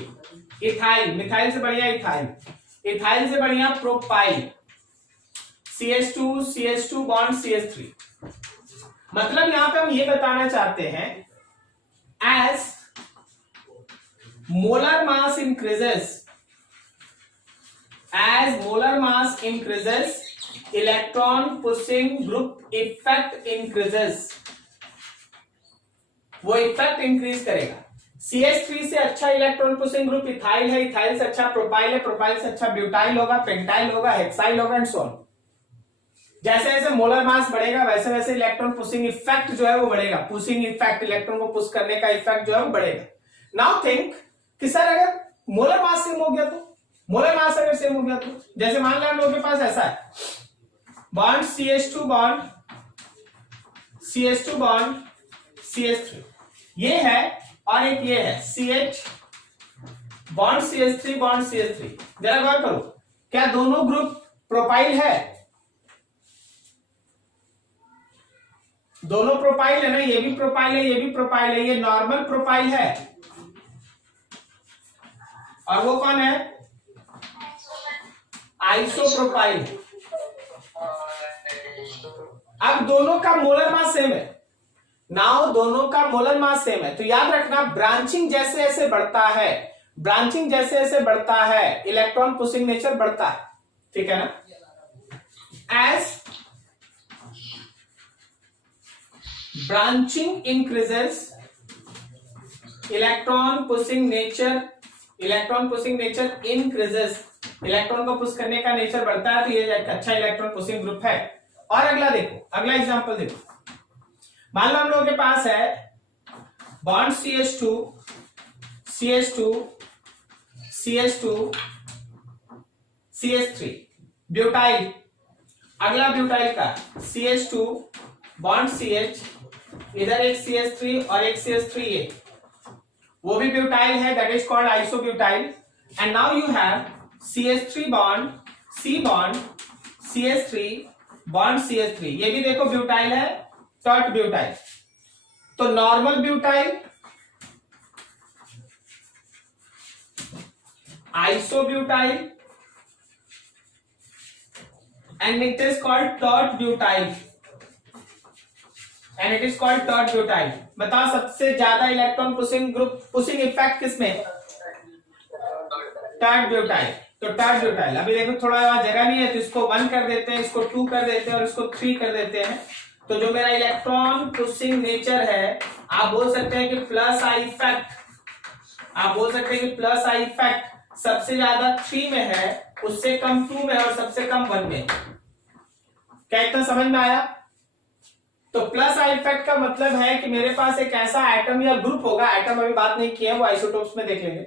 Ethyl, methyl से बढ़िया इथाइल, इथाइल से बढ़िया प्रोपाइल, CH2 बॉन्ड CH3। मतलब यहां पे हम ये बताना चाहते हैं, as molar mass increases, electron pushing group effect increases, वो इफेक्ट इंक्रीज करेगा। CH3 से अच्छा इलेक्ट्रॉन पुशिंग ग्रुप इथाइल है, इथाइल से अच्छा प्रोपाइल है, प्रोपाइल से अच्छा ब्यूटाइल होगा, पेंटाइल होगा, हेक्साइल होगा एंड सो ऑन। जैसे जैसे मोलर मास बढ़ेगा वैसे वैसे इलेक्ट्रॉन पुशिंग इफेक्ट जो है वो बढ़ेगा, पुशिंग इफेक्ट, इलेक्ट्रॉन को पुश करने का इफेक्ट जो है वो बढ़ेगा। नाउ थिंक कि सर अगर मोलर मास सेम हो गया तो, मोलर मास अगर सेम हो गया तो, जैसे मान लें हम लोगों के पास ऐसा है बॉन्ड CH2 बॉन्ड CH3, ये है और एक ये है CH bond CH3 bond CH3। जरा गौर करो, क्या दोनों ग्रुप प्रोपाइल है? दोनों प्रोपाइल है ना, ये भी प्रोपाइल है, ये भी प्रोपाइल है, ये नॉर्मल प्रोपाइल है, और वो कौन है? आइसोप्रोपाइल। अब दोनों का मोलर मास सेम है, नाउ दोनों का मोलर मास सेम है, तो याद रखना ब्रांचिंग जैसे जैसे बढ़ता है, ब्रांचिंग जैसे जैसे बढ़ता है इलेक्ट्रॉन पुशिंग नेचर बढ़ता है, ठीक है ना। as branching increases, electron pushing nature increases, electron को पुश करने का नेचर बढ़ता है, तो ये एक अच्छा इलेक्ट्रॉन पुशिंग ग्रुप है। और अगला देखो, अगला एग्जांपल देखो, मान लो हम लोगों के पास है बॉन्ड CH2 CH3 ब्यूटाइल, अगला ब्यूटाइल का CH2 बॉन्ड CH, इधर एक CH3 और एक CH3 ये, वो भी ब्यूटाइल है, that is called isobutyl. And now you have CH3 bond C bond CH3 bond CH3, ये भी देखो ब्यूटाइल है, टर्ट ब्यूटाइल। तो normal butyl, isobutyl and it is called tert butyl, and it is called tert butyl। बताओ सबसे ज्यादा electron pushing effect किसमें? tert butyl। तो tert butyl, अभी देखो थोड़ा जगह नहीं है तो इसको 1 कर देते हैं, इसको 2 कर देते हैं और इसको 3 कर देते हैं। तो जो मेरा इलेक्ट्रॉन पुशिंग नेचर है, आप बोल सकते हैं कि प्लस आई इफेक्ट, आप बोल सकते हैं कि प्लस आई इफेक्ट सबसे ज्यादा 3 में है, उससे कम 2 में और सबसे कम 1 में। क्या इतना समझ में आया? तो प्लस आई इफेक्ट का मतलब है कि मेरे पास एक ऐसा एटम या ग्रुप होगा, एटम अभी बात नहीं किया, वो आइसोटोप्स में देख लेंगे।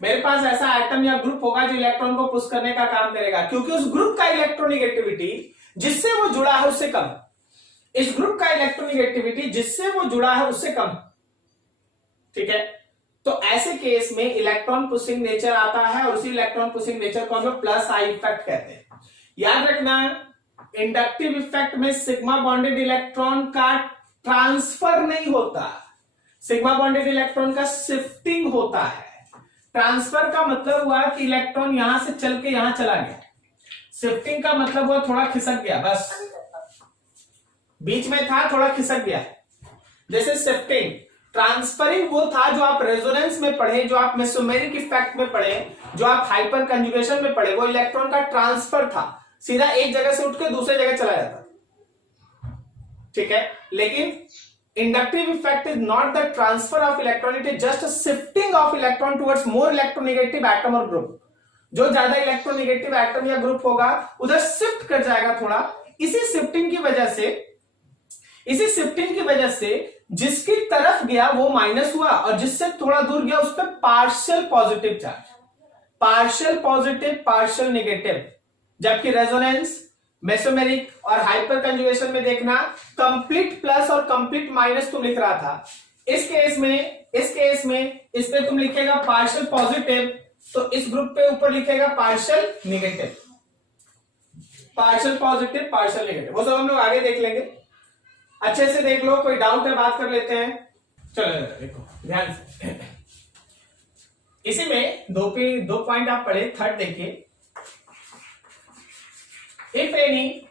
मेरे पास ऐसा एटम या ग्रुप होगा जो इलेक्ट्रॉन को पुश करने का काम करेगा, क्योंकि उस ग्रुप का इलेक्ट्रोनेगेटिविटी जिससे वो जुड़ा है उससे कम, इस ग्रुप का इलेक्ट्रोनेगेटिविटी जिससे वो जुड़ा है उससे कम। ठीक है, तो ऐसे केस में इलेक्ट्रॉन पुशिंग नेचर आता है, और उसी इलेक्ट्रॉन पुशिंग नेचर को हम लोग प्लस आई इफेक्ट कहते हैं। याद रखना, इंडक्टिव इफेक्ट में सिग्मा बॉन्डेड इलेक्ट्रॉन का ट्रांसफर नहीं होता, सिग्मा बॉन्डेड इलेक्ट्रॉन का शिफ्टिंग होता है। ट्रांसफर का मतलब हुआ कि इलेक्ट्रॉन यहां से चल के यहां चला गया, शिफ्टिंग का मतलब हुआ थोड़ा खिसक गया, बस बीच में था थोड़ा खिसक गया, जैसे शिफ्टिंग। ट्रांसफरिंग वो था जो आप रेजोनेंस में पढ़े, जो आप मेसोमेरिक इफेक्ट में पढ़े, जो आप हाइपर कंजुगेशन में पढ़े, वो इलेक्ट्रॉन का ट्रांसफर था, सीधा एक जगह से उठ के दूसरे जगह चला जाता। ठीक है, लेकिन inductive effect is not the transfer of electron, it is just a shifting of electron towards more electronegative atom और ग्रुप। जो ज्यादा इलेक्ट्रोनेगेटिव एटम या ग्रुप होगा उधर शिफ्ट कर जाएगा थोड़ा। इसी शिफ्टिंग की वजह से जिसकी तरफ गया वो माइनस हुआ, और जिससे थोड़ा दूर गया उस पर partial positive charge, partial positive partial negative. जबकि रेजोनेंस, मेसोमेरिक और हाइपर कंजुगेशन में देखना कंप्लीट प्लस और कंप्लीट माइनस तुम लिख रहा था। इस केस में इस पे तुम लिखेगा पार्शियल पॉजिटिव, तो इस ग्रुप पे ऊपर लिखेगा partial negative, partial positive partial negative. वो सब हम लोग आगे देख लेंगे, अच्छे से देख लो, कोई डाउट है बात कर लेते हैं। चलो देखो ध्यान से, इसी में दो पॉइंट आप पढ़े, थर्ड देखिए। If any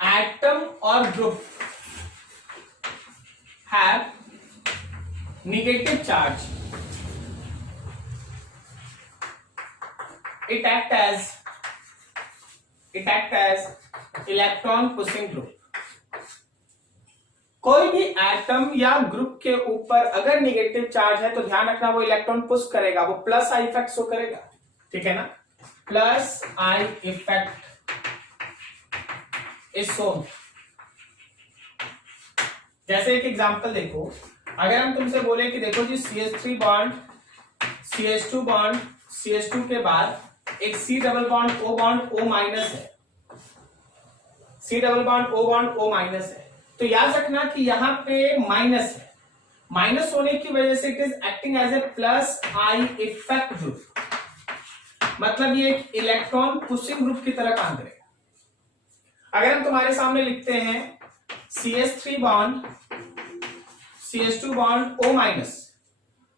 atom or group have negative charge, it act as electron pushing group। कोई भी एटम या ग्रुप के ऊपर अगर नेगेटिव चार्ज है तो ध्यान रखना वो इलेक्ट्रॉन पुश करेगा, वो प्लस आई इफेक्ट शो करेगा। ठीक है ना, plus I effect is shown. जैसे एक एग्जांपल देखो, अगर हम तुमसे बोले कि देखो जी CH3 bond CH2 bond CH2 के बाद एक C double bond O bond O minus है, C double bond O bond O minus है, तो याद रखना कि यहां पे माइनस है, माइनस होने की वजह से it is acting as a plus I effect group, मतलब ये एक इलेक्ट्रॉन पुशिंग ग्रुप की तरह काम करेगा। अगर हम तुम्हारे सामने लिखते हैं CH3 bond CH2 bond O minus,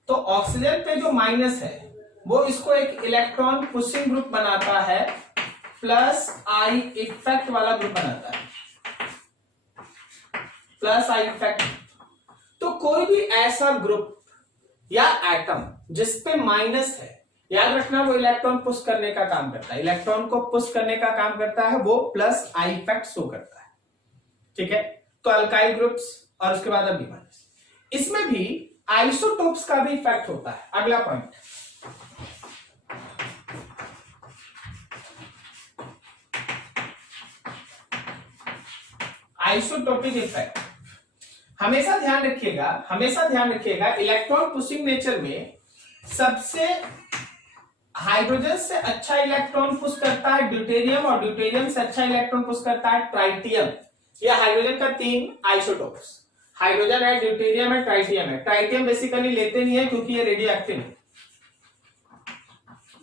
तो ऑक्सीजन पे जो माइनस है वो इसको एक इलेक्ट्रॉन पुशिंग ग्रुप बनाता है, प्लस आई इफेक्ट वाला ग्रुप बनाता है, प्लस आई इफेक्ट। तो कोई भी ऐसा ग्रुप या एटम जिसपे माइनस है याद रखना वो इलेक्ट्रॉन पुश करने का काम करता है, इलेक्ट्रॉन को पुश करने का काम करता है, वो प्लस आई इफेक्ट शो करता है। ठीक है, तो अल्काइल ग्रुप्स और उसके बाद अब माइनस, इसमें भी आइसोटोप्स का भी इफेक्ट होता है। अगला पॉइंट, आइसोटोपिक इफेक्ट। हमेशा ध्यान रखिएगा इलेक्ट्रॉन पुशिंग नेचर में सबसे हाइड्रोजन से अच्छा इलेक्ट्रॉन पुश करता है ड्यूटेरियम, और ड्यूटेरियम से अच्छा इलेक्ट्रॉन पुश करता है ट्राइटियम। यह हाइड्रोजन का 3 आइसोटोप्स, हाइड्रोजन है, ड्यूटेरियम है, ट्राइटियम है। ट्राइटियम बेसिकली लेते नहीं है क्योंकि ये रेडियो एक्टिव है,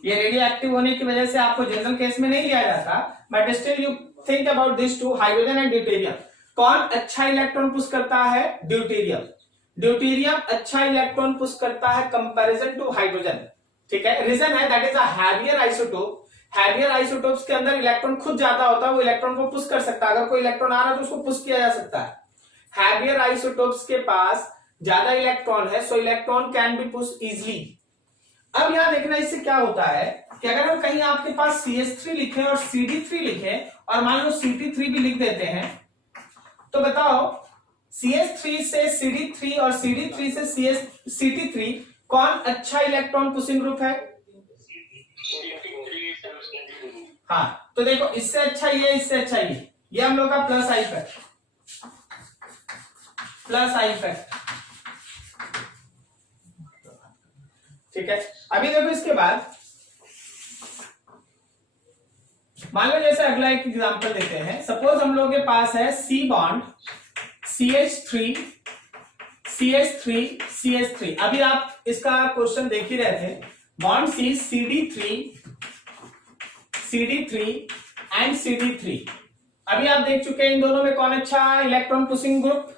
ये रेडियो एक्टिव होने की वजह से आपको जनरल केस में नहीं लिया जाता, but still you think about this too, hydrogen and deuterium. कौन अच्छा इलेक्ट्रॉन पुश करता है? ड्यूटेरियम। ड्यूटेरियम अच्छा इलेक्ट्रॉन पुश करता है कंपैरिजन टू हाइड्रोजन। ठीक है, रीजन है that is a heavier isotope. Heavier isotopes के अंदर इलेक्ट्रॉन खुद ज्यादा होता है, वो इलेक्ट्रॉन को पुश कर सकता है। अगर कोई इलेक्ट्रॉन आ रहा है तो उसको पुश किया जा सकता है। हैवियर आइसोटोप्स के पास ज्यादा इलेक्ट्रॉन है, सो electron can be push easily. अब यहां देखना इससे क्या होता है कि अगर हम कहीं आपके पास CH3 लिखें और CD3 लिखें और मान लो CT3 भी लिख देते हैं, तो बताओ CH3 से CD3 और CD3 से CT3 कौन अच्छा इलेक्ट्रॉन पुशिंग ग्रुप है? हाँ, तो देखो इससे अच्छा ये, इससे अच्छा ये हम लोग का plus I effect, plus I effect. ठीक है, अभी देखो इसके बाद मान लो जैसे अगला एक एग्जांपल देते हैं। सपोज हम लोग के पास है C bond CH3 CH3 CH3। अभी आप इसका क्वेश्चन देख ही रहे थे, bond C CD3 and CD3। अभी आप देख चुके हैं इन दोनों में कौन अच्छा इलेक्ट्रॉन पुशिंग ग्रुप?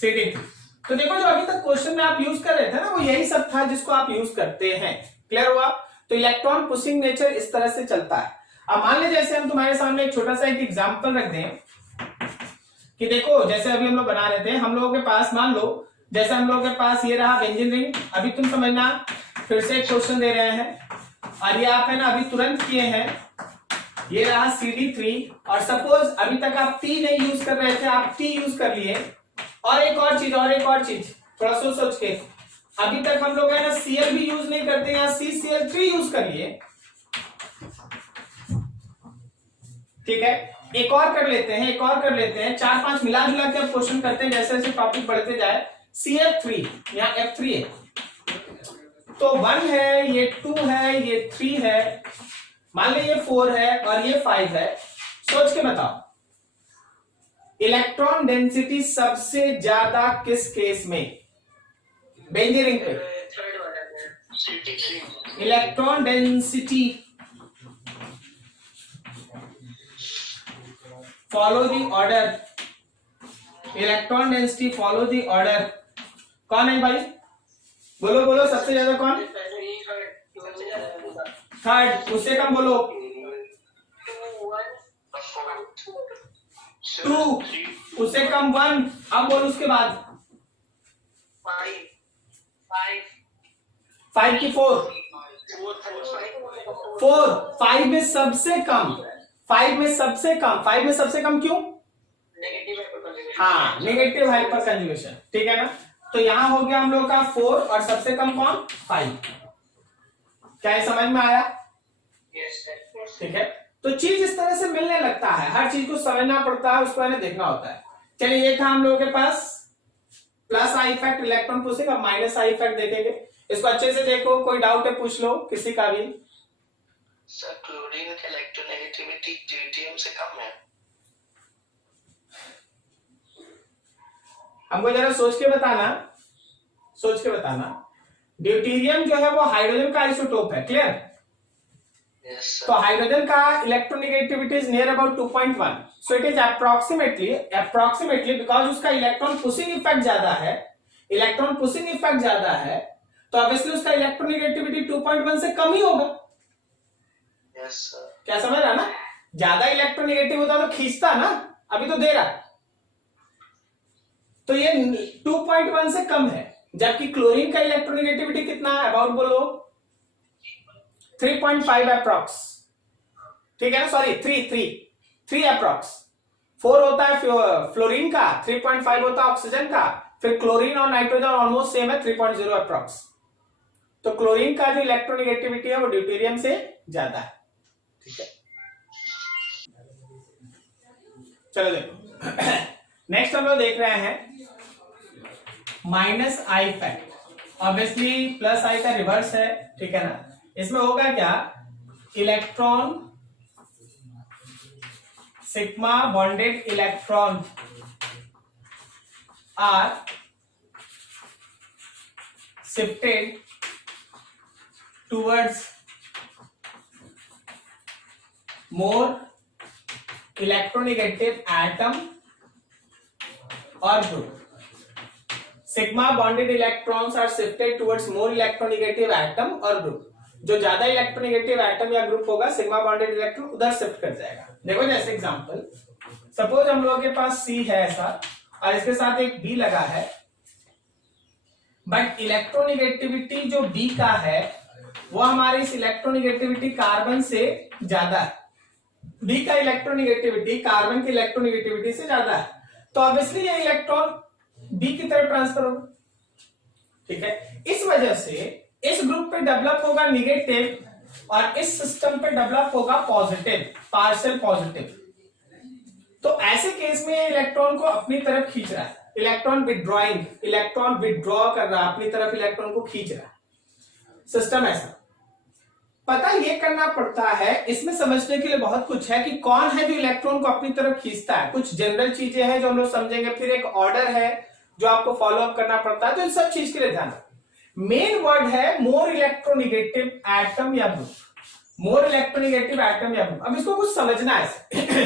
CD3। तो देखो जो अभी तक क्वेश्चन में आप यूज कर रहे थे ना, वो यही सब था जिसको आप यूज करते हैं। क्लियर हुआ? तो इलेक्ट्रॉन पुशिंग नेचर इस तरह से चलता है। अब मान लीजिए जैसे हम तुम्हारे सामने एक छोटा सा एक एग्जांपल रख दें कि देखो जैसे अभी हम लोग बना रहे थे, हम लोगों के पास मान लो जैसे हम लोगों के पास ये रहा बेंजीन रिंग। अभी तुम समझना, फिर से एक क्वेश्चन दे रहे हैं और ये आप है ना अभी तुरंत किए हैं। ये रहा CD3 और सपोज अभी तक आप T नहीं यूज कर रहे थे, आप T यूज कर लिए। और एक और चीज थोड़ा सोच के, अभी तक हम लोग है ना Cl भी यूज नहीं करते, यहाँ CCl3 यूज करिए। ठीक है, एक और कर लेते हैं 4-5 मिला जुला के अब क्वेश्चन करते हैं जैसे जैसे टॉपिक बढ़ते जाए। CF3 यहाँ F3 है, तो 1 है, ये 2 है, ये 3 है, मान लो ये 4 है और ये 5 है। सोच के बताओ इलेक्ट्रॉन डेंसिटी सबसे ज्यादा किस केस में? बेंजीन रिंग पे electron density follow the order, electron density follow the order. कौन है भाई? बोलो सबसे ज्यादा कौन? थर्ड। उससे कम बोलो 2, उससे कम 1। अब बोलो उसके बाद 5 की 4 5 में सबसे कम, 5 में सबसे कम क्यों? हाँ, नेगेटिव हाइपर कंजुगेशन। ठीक है ना, तो यहां हो गया हम लोग का 4 और सबसे कम कौन? 5। क्या ये समझ में आया? ठीक है, तो चीज इस तरह से मिलने लगता है, हर चीज को समझना पड़ता है, उसको हमें देखना होता है। चलिए ये था हम लोगों के पास plus I effect electron pushing. अब माइनस आई इफेक्ट देखेंगे, इसको अच्छे से देखो, कोई डाउट है पूछ लो किसी का भी। सर क्लोरीन की इलेक्ट्रोनेगेटिविटी ड्यूटेरियम से कम है। हमको जरा सोच के बताना। ड्यूटेरियम जो है वो हाइड्रोजन का आइसोटोप है, क्लियर? तो हाइड्रोजन का electronegativity is near about 2.1, so it is approximately because उसका इलेक्ट्रॉन पुशिंग इफेक्ट ज्यादा है, तो ऑब्वियसली उसका इलेक्ट्रोनेगेटिविटी 2.1 से कम ही होगा। Yes sir. क्या समझ रहा ना? ज्यादा इलेक्ट्रोनेगेटिव होता तो खींचता ना, अभी तो दे रहा, तो ये 2.1 से कम है। जबकि क्लोरीन का इलेक्ट्रोनेगेटिविटी कितना है, अबाउट बोलो 3.5 अप्रॉक्स, ठीक है ना, सॉरी 3 अप्रॉक्स। 4 होता है फ्लोरीन का, 3.5 होता है ऑक्सीजन का, फिर क्लोरीन और नाइट्रोजन ऑलमोस्ट सेम है 3.0 अप्रॉक्स। तो क्लोरीन का जो इलेक्ट्रोनेगेटिविटी है वो ड्यूटेरियम से ज्यादा है, ठीक है। चलो देखो नेक्स्ट हम लोग देख रहे हैं minus I effect. Obviously plus I का रिवर्स है, ठीक है ना। इसमें होगा क्या, electron sigma bonded electron are shifted towards more electronegative atom और group. Sigma bonded electrons are shifted towards more electronegative atom और ग्रुप। जो ज्यादा इलेक्ट्रोनेगेटिव एटम या ग्रुप होगा सिग्मा बॉन्डेड इलेक्ट्रॉन उधर शिफ्ट कर जाएगा। देखो जैसे एग्जांपल, सपोज हम लोगों के पास C है ऐसा और इसके साथ एक B लगा है, बट इलेक्ट्रोनेगेटिविटी जो B का है वो हमारी इस इलेक्ट्रोनेगेटिविटी कार्बन से ज्यादा है। B का इलेक्ट्रोनेगेटिविटी कार्बन की इलेक्ट्रोनेगेटिविटी से ज्यादा है, तो ऑब्वियसली ये इलेक्ट्रॉन B की तरफ ट्रांसफर होगा, ठीक है। इस वजह से इस ग्रुप पे डेवलप होगा निगेटिव और इस सिस्टम पे डेवलप होगा पॉजिटिव, पार्शियल पॉजिटिव। तो ऐसे केस में इलेक्ट्रॉन को अपनी तरफ खींच रहा है, इलेक्ट्रॉन विड्रॉइंग, इलेक्ट्रॉन विड्रॉ कर रहा है, अपनी तरफ इलेक्ट्रॉन को खींच रहा है। सिस्टम ऐसा पता ये करना पड़ता है। इसमें समझने के लिए बहुत कुछ है कि कौन है जो इलेक्ट्रॉन को अपनी तरफ खींचता है। कुछ जनरल चीजें हैं जो हम लोग समझेंगे, फिर एक ऑर्डर है जो आपको फॉलो अप करना पड़ता है। तो इन सब चीज के लिए ध्यान रखना। मेन वर्ड है मोर इलेक्ट्रोनेगेटिव एटम या ग्रुप, मोर इलेक्ट्रोनेगेटिव एटम या ग्रुप। अब इसको कुछ समझना है।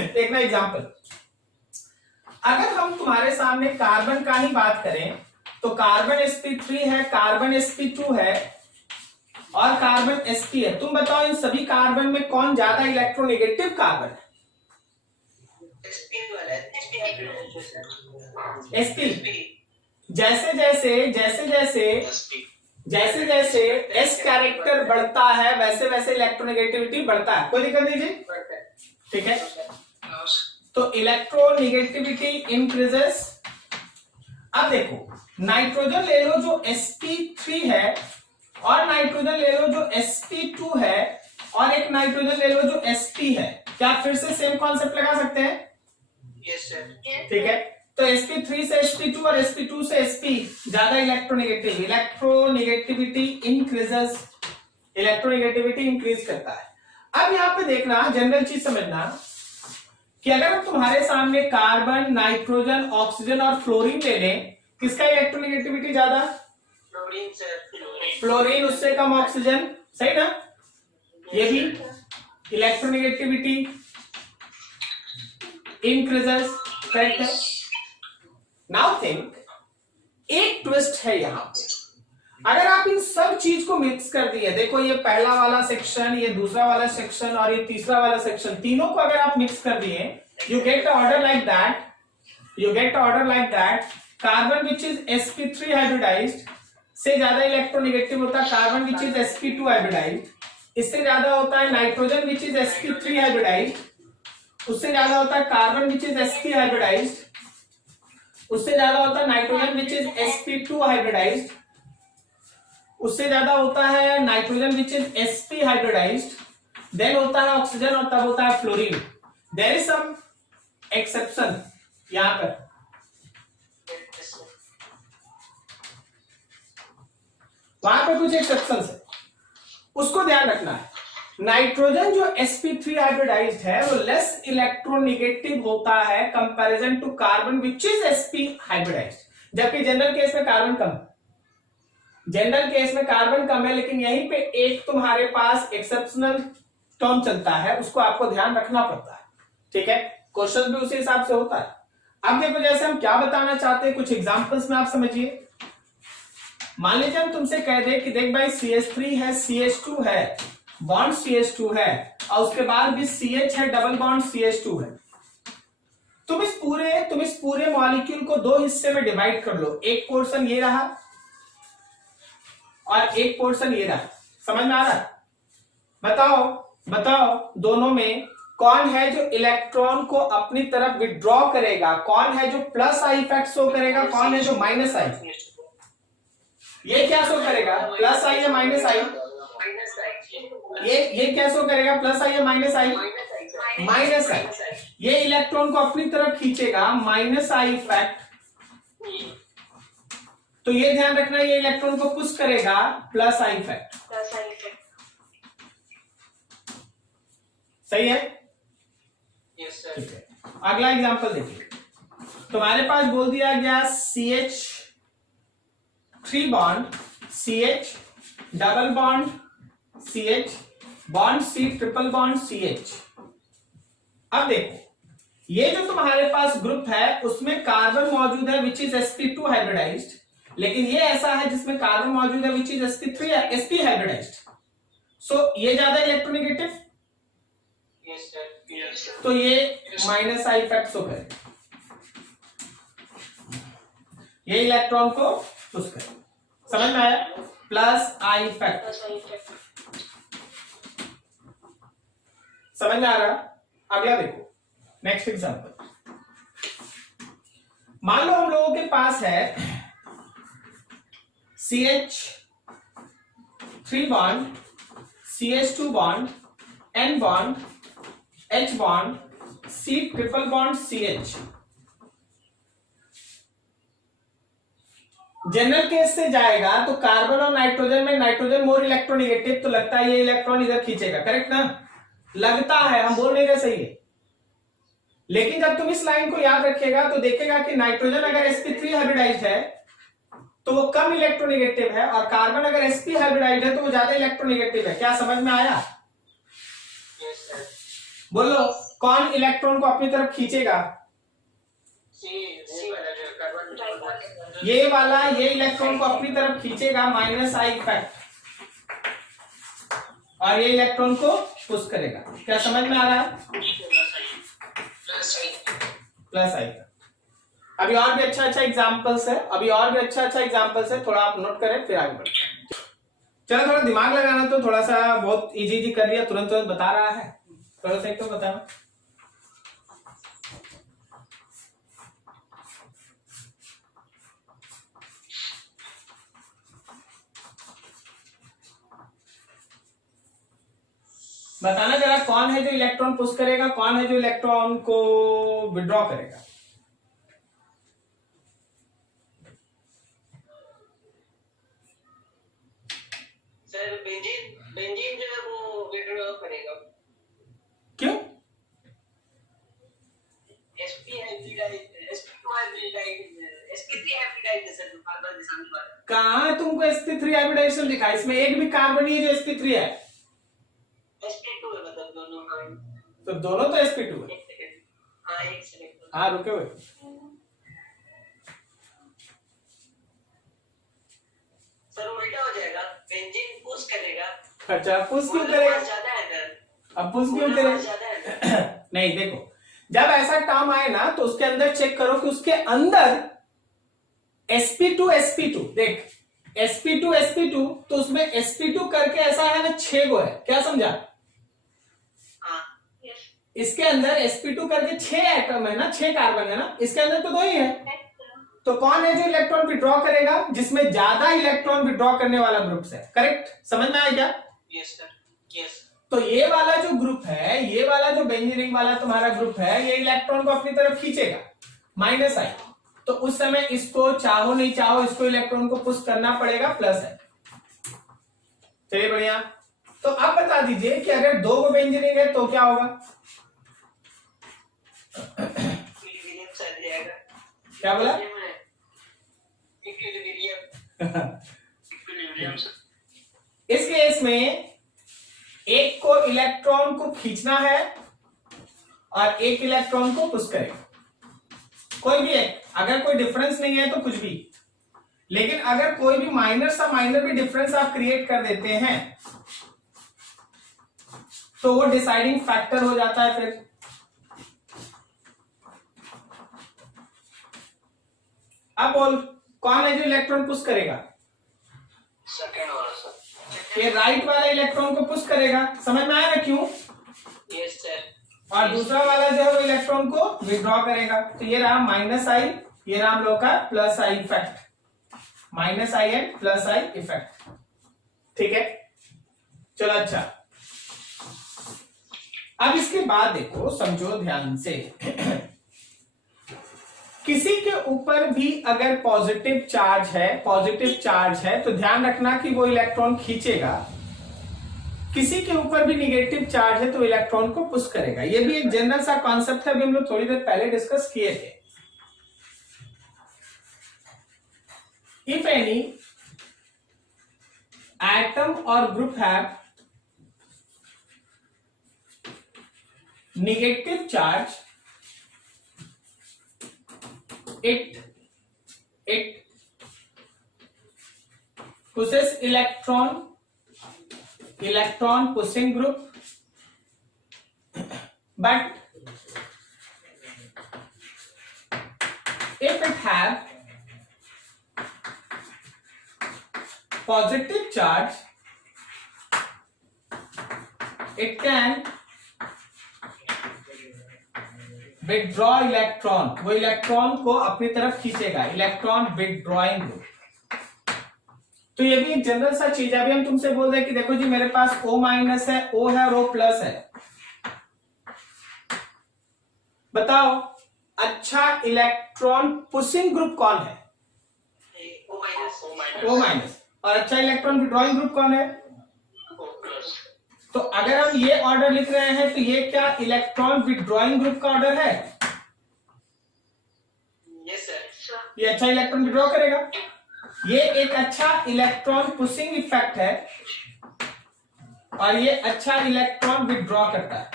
देखना एग्जांपल, अगर हम तुम्हारे सामने कार्बन का ही बात करें तो कार्बन sp3 है, कार्बन sp2 है और कार्बन sp है। तुम बताओ इन सभी कार्बन में कौन ज्यादा इलेक्ट्रोनेगेटिव कार्बन है? sp। जैसे जैसे s कैरेक्टर बढ़ता है वैसे वैसे इलेक्ट्रोनेगेटिविटी बढ़ता है। कोई दिक्कत नहीं जी, ठीक है। तो इलेक्ट्रोनेगेटिविटी इंक्रीजेस। अब देखो नाइट्रोजन ले लो जो sp3 है और नाइट्रोजन ले लो जो sp2 है और एक नाइट्रोजन ले लो जो sp है। क्या फिर से सेम कॉन्सेप्ट लगा सकते हैं? Yes sir. ठीक है। तो sp3 से sp2 और sp2 से sp ज्यादा electronegative, electronegativity increases, electronegativity increase करता है। अब यहां पे देखना जनरल चीज समझना कि अगर हम तुम्हारे सामने कार्बन, नाइट्रोजन, ऑक्सीजन और फ्लोरीन ले लें, किसका इलेक्ट्रोनेगेटिविटी ज्यादा? Fluorine sir. फ्लोरीन उससे कम ऑक्सीजन, सही ना? ये भी इलेक्ट्रोनेगेटिविटी इंक्रीजेस, करेक्ट है। नाउ थिंक, एक ट्विस्ट है यहां पे। अगर आप इन सब चीज को मिक्स कर दिए, देखो ये पहला वाला सेक्शन, ये दूसरा वाला सेक्शन और ये तीसरा वाला सेक्शन, तीनों को अगर आप मिक्स कर दिए, you get order like that, you get order like that. Carbon which is sp3 hybridized से ज्यादा इलेक्ट्रोनेगेटिव होता है carbon which is sp2 hybridised, इससे ज्यादा होता है nitrogen which is sp3 hybridised, उससे ज्यादा होता है carbon which is sp hybridized, उससे ज्यादा होता है nitrogen which is sp2 hybridised, उससे ज्यादा होता है nitrogen which is sp hybridized, then होता है ऑक्सीजन और तब होता है fluorine. There is some exception यहां पर, वहां पर कुछ एक्सेप्शन है, उसको ध्यान रखना है। नाइट्रोजन जो sp3 हाइब्रिडाइज्ड है वो लेस इलेक्ट्रोनेगेटिव होता है comparison to carbon which is sp hybridized, जबकि जनरल केस में कार्बन कम है, जनरल केस में कार्बन कम है। लेकिन यहीं पे एक तुम्हारे पास एक्सेप्शनल टर्म चलता है, उसको आपको ध्यान रखना पड़ता है, ठीक है। क्वेश्चन भी उसी हिसाब से होता है। अब देखो जैसे हम क्या बताना चाहते हैं, कुछ एग्जांपल्स में आप समझिए। मान लीजिए हम तुमसे कह दे कि देख भाई CH3 है, CH2 है, बॉन्ड CH2 है और उसके बाद भी CH है, डबल बॉन्ड CH2 है। तुम इस पूरे मॉलिक्यूल को दो हिस्से में डिवाइड कर लो। एक पोर्शन ये रहा और एक पोर्शन ये रहा। समझ में आ रहा है? बताओ दोनों में कौन है जो इलेक्ट्रॉन को अपनी तरफ विड्रॉ करेगा, कौन है जो प्लस आई इफेक्ट शो करेगा, कौन है जो माइनस आई? ये क्या शो करेगा, प्लस आई या माइनस आई? ये क्या शो करेगा, प्लस आई या माइनस आई? माइनस आई। ये इलेक्ट्रॉन को अपनी तरफ खींचेगा, माइनस आई इफेक्ट। तो ये ध्यान रखना, ये इलेक्ट्रॉन को पुश करेगा, प्लस आई इफेक्ट। सही है? Yes sir. ठीक है, अगला एग्जांपल देखिए। तुम्हारे पास बोल दिया गया CH3 bond, CH double bond CH, bond C triple bond CH। अब देखो, ये जो तुम्हारे पास ग्रुप है उसमें कार्बन मौजूद है विच इज sp2 हाइब्रिडाइज्ड, लेकिन ये ऐसा है जिसमें कार्बन मौजूद है विच इज sp हाइब्रिडाइज्ड। सो ये ज्यादा electronegative, yes sir. Yes sir. तो ये माइनस आई इफेक्ट शो करेगा, ये इलेक्ट्रॉन को पुश करेगा। समझ में आया? Plus I effect. समझ में आ रहा? अगला देखो, नेक्स्ट एग्जांपल। मान लो हम लोगों के पास है CH3 bond, CH2 bond, N bond, H bond, C triple bond CH। General case से जाएगा तो कार्बन और नाइट्रोजन में नाइट्रोजन मोर इलेक्ट्रोनेगेटिव, तो लगता है ये इलेक्ट्रॉन इधर खींचेगा। करेक्ट ना? लगता है, हम बोल नहीं रहे, सही है। लेकिन जब तुम इस लाइन को याद रखेगा तो देखेगा कि नाइट्रोजन अगर sp3 हाइब्रिडाइज्ड है तो वो कम इलेक्ट्रोनेगेटिव है, और कार्बन अगर sp हाइब्रिडाइज्ड है तो वो ज्यादा इलेक्ट्रोनेगेटिव है। क्या समझ में आया? Yes sir. बोलो, कौन इलेक्ट्रॉन को अपनी तरफ खींचेगा? सी वाला जो कार्बन, ये वाला, ये इलेक्ट्रॉन को अपनी तरफ खींचेगा, माइनस आई इफेक्ट, और ये इलेक्ट्रॉन को पुश करेगा। क्या समझ में आ रहा है? प्लस आई। अभी और भी अच्छा एग्जांपल्स है, थोड़ा आप नोट करें फिर आगे बढ़ते हैं। चलो, थोड़ा दिमाग लगाना, तो थोड़ा सा बहुत इजी कर लिया, तुरंत बता रहा है, थोड़ा सा एक तो बताना। बताना जरा, कौन है जो इलेक्ट्रॉन पुश करेगा, कौन है जो इलेक्ट्रॉन को विड्रॉ करेगा? सर बेंजीन जो है वो विड्रॉ करेगा। क्यों? sp hybridized, sp2 hybridized, sp3 hybridized है सर, कार्बन के सामने वाला। कहाँ तुमको sp3 हाइब्रिडाइजेशन दिखा? इसमें एक भी कार्बन नहीं है जो sp3 है। sp2 है, मतलब दोनों। हाँ, तो दोनों तो sp2 है। एक सेकंड। हाँ, एक सेकंड। हाँ, रुके हुए। सर उल्टा हो जाएगा, बेंजीन पुश करेगा। अच्छा, पुश क्यों वो करेगा? ज्यादा है सर, अब पुश क्यों वो करेगा? ज्यादा है। नहीं, देखो, जब ऐसा टर्म आए ना तो उसके अंदर चेक करो कि उसके अंदर sp2 देख, sp2 तो उसमें sp2 करके ऐसा है ना 6 गो है। क्या समझा? हाँ, इसके अंदर sp2 करके 6 एटम है ना, 6 कार्बन है ना, इसके अंदर तो 2 ही है। तो कौन है जो इलेक्ट्रॉन विड्रॉ करेगा? जिसमें ज्यादा इलेक्ट्रॉन विड्रॉ करने वाला ग्रुप है। करेक्ट? समझ में आया क्या? Yes sir. यस। तो ये वाला जो ग्रुप है, ये वाला जो बेंजीन रिंग वाला तुम्हारा ग्रुप है, ये इलेक्ट्रॉन को अपनी तरफ खींचेगा, माइनस आई। तो उस समय इसको चाहो नहीं चाहो, इसको इलेक्ट्रॉन को पुश करना पड़ेगा, प्लस है। चलिए, बढ़िया। तो अब बता दीजिए कि अगर 2 को बेंजीन रिंग है तो क्या होगा? इक्विलिब्रियम से आ जाएगा। क्या बोला? इक्विलिब्रियम से। इस केस में एक को इलेक्ट्रॉन को खींचना है और एक इलेक्ट्रॉन को पुश करेगा। कोई भी एक, अगर कोई डिफरेंस नहीं है तो कुछ भी, लेकिन अगर कोई भी माइनर भी डिफरेंस आप क्रिएट कर देते हैं तो वो डिसाइडिंग फैक्टर हो जाता है। फिर अब बोल, कौन है जो इलेक्ट्रॉन पुश करेगा? सेकंड वाला। ये राइट वाला इलेक्ट्रॉन को पुश करेगा, समझ में आया ना क्यों? Yes sir. और दूसरा वाला जो है वो इलेक्ट्रॉन को विड्रॉ करेगा। तो ये रहा माइनस आई, ये रहा हम लोग का plus I effect, minus I and plus I effect. ठीक है, चलो अच्छा, अब इसके बाद देखो, समझो ध्यान से। किसी के ऊपर भी अगर पॉजिटिव चार्ज है तो ध्यान रखना कि वो इलेक्ट्रॉन खींचेगा। किसी के ऊपर भी निगेटिव चार्ज है तो इलेक्ट्रॉन को पुश करेगा। ये भी एक जनरल सा कॉन्सेप्ट है, अभी हम लोग थोड़ी देर पहले डिस्कस किए थे। इफ एनी एटम और group have negative charge, it pushes electron pushing group, but if it have positive charge, it can withdraw electron, वो इलेक्ट्रॉन को अपनी तरफ खींचेगा, इलेक्ट्रॉन विड्रॉइंग ग्रुप। तो ये भी एक जनरल सा चीज है। अभी हम तुमसे बोल रहे कि देखो जी मेरे पास O माइनस है, O है और O प्लस है, बताओ अच्छा इलेक्ट्रॉन पुशिंग ग्रुप कौन है? O minus. और अच्छा इलेक्ट्रॉन विड्रॉइंग ग्रुप कौन है? तो अगर हम ये ऑर्डर लिख रहे हैं तो ये क्या इलेक्ट्रॉन विड्रॉइंग ग्रुप का ऑर्डर है? Yes sir. ये अच्छा इलेक्ट्रॉन विड्रॉ करेगा। ये एक अच्छा इलेक्ट्रॉन पुशिंग इफेक्ट है और ये अच्छा इलेक्ट्रॉन विड्रॉ करता है।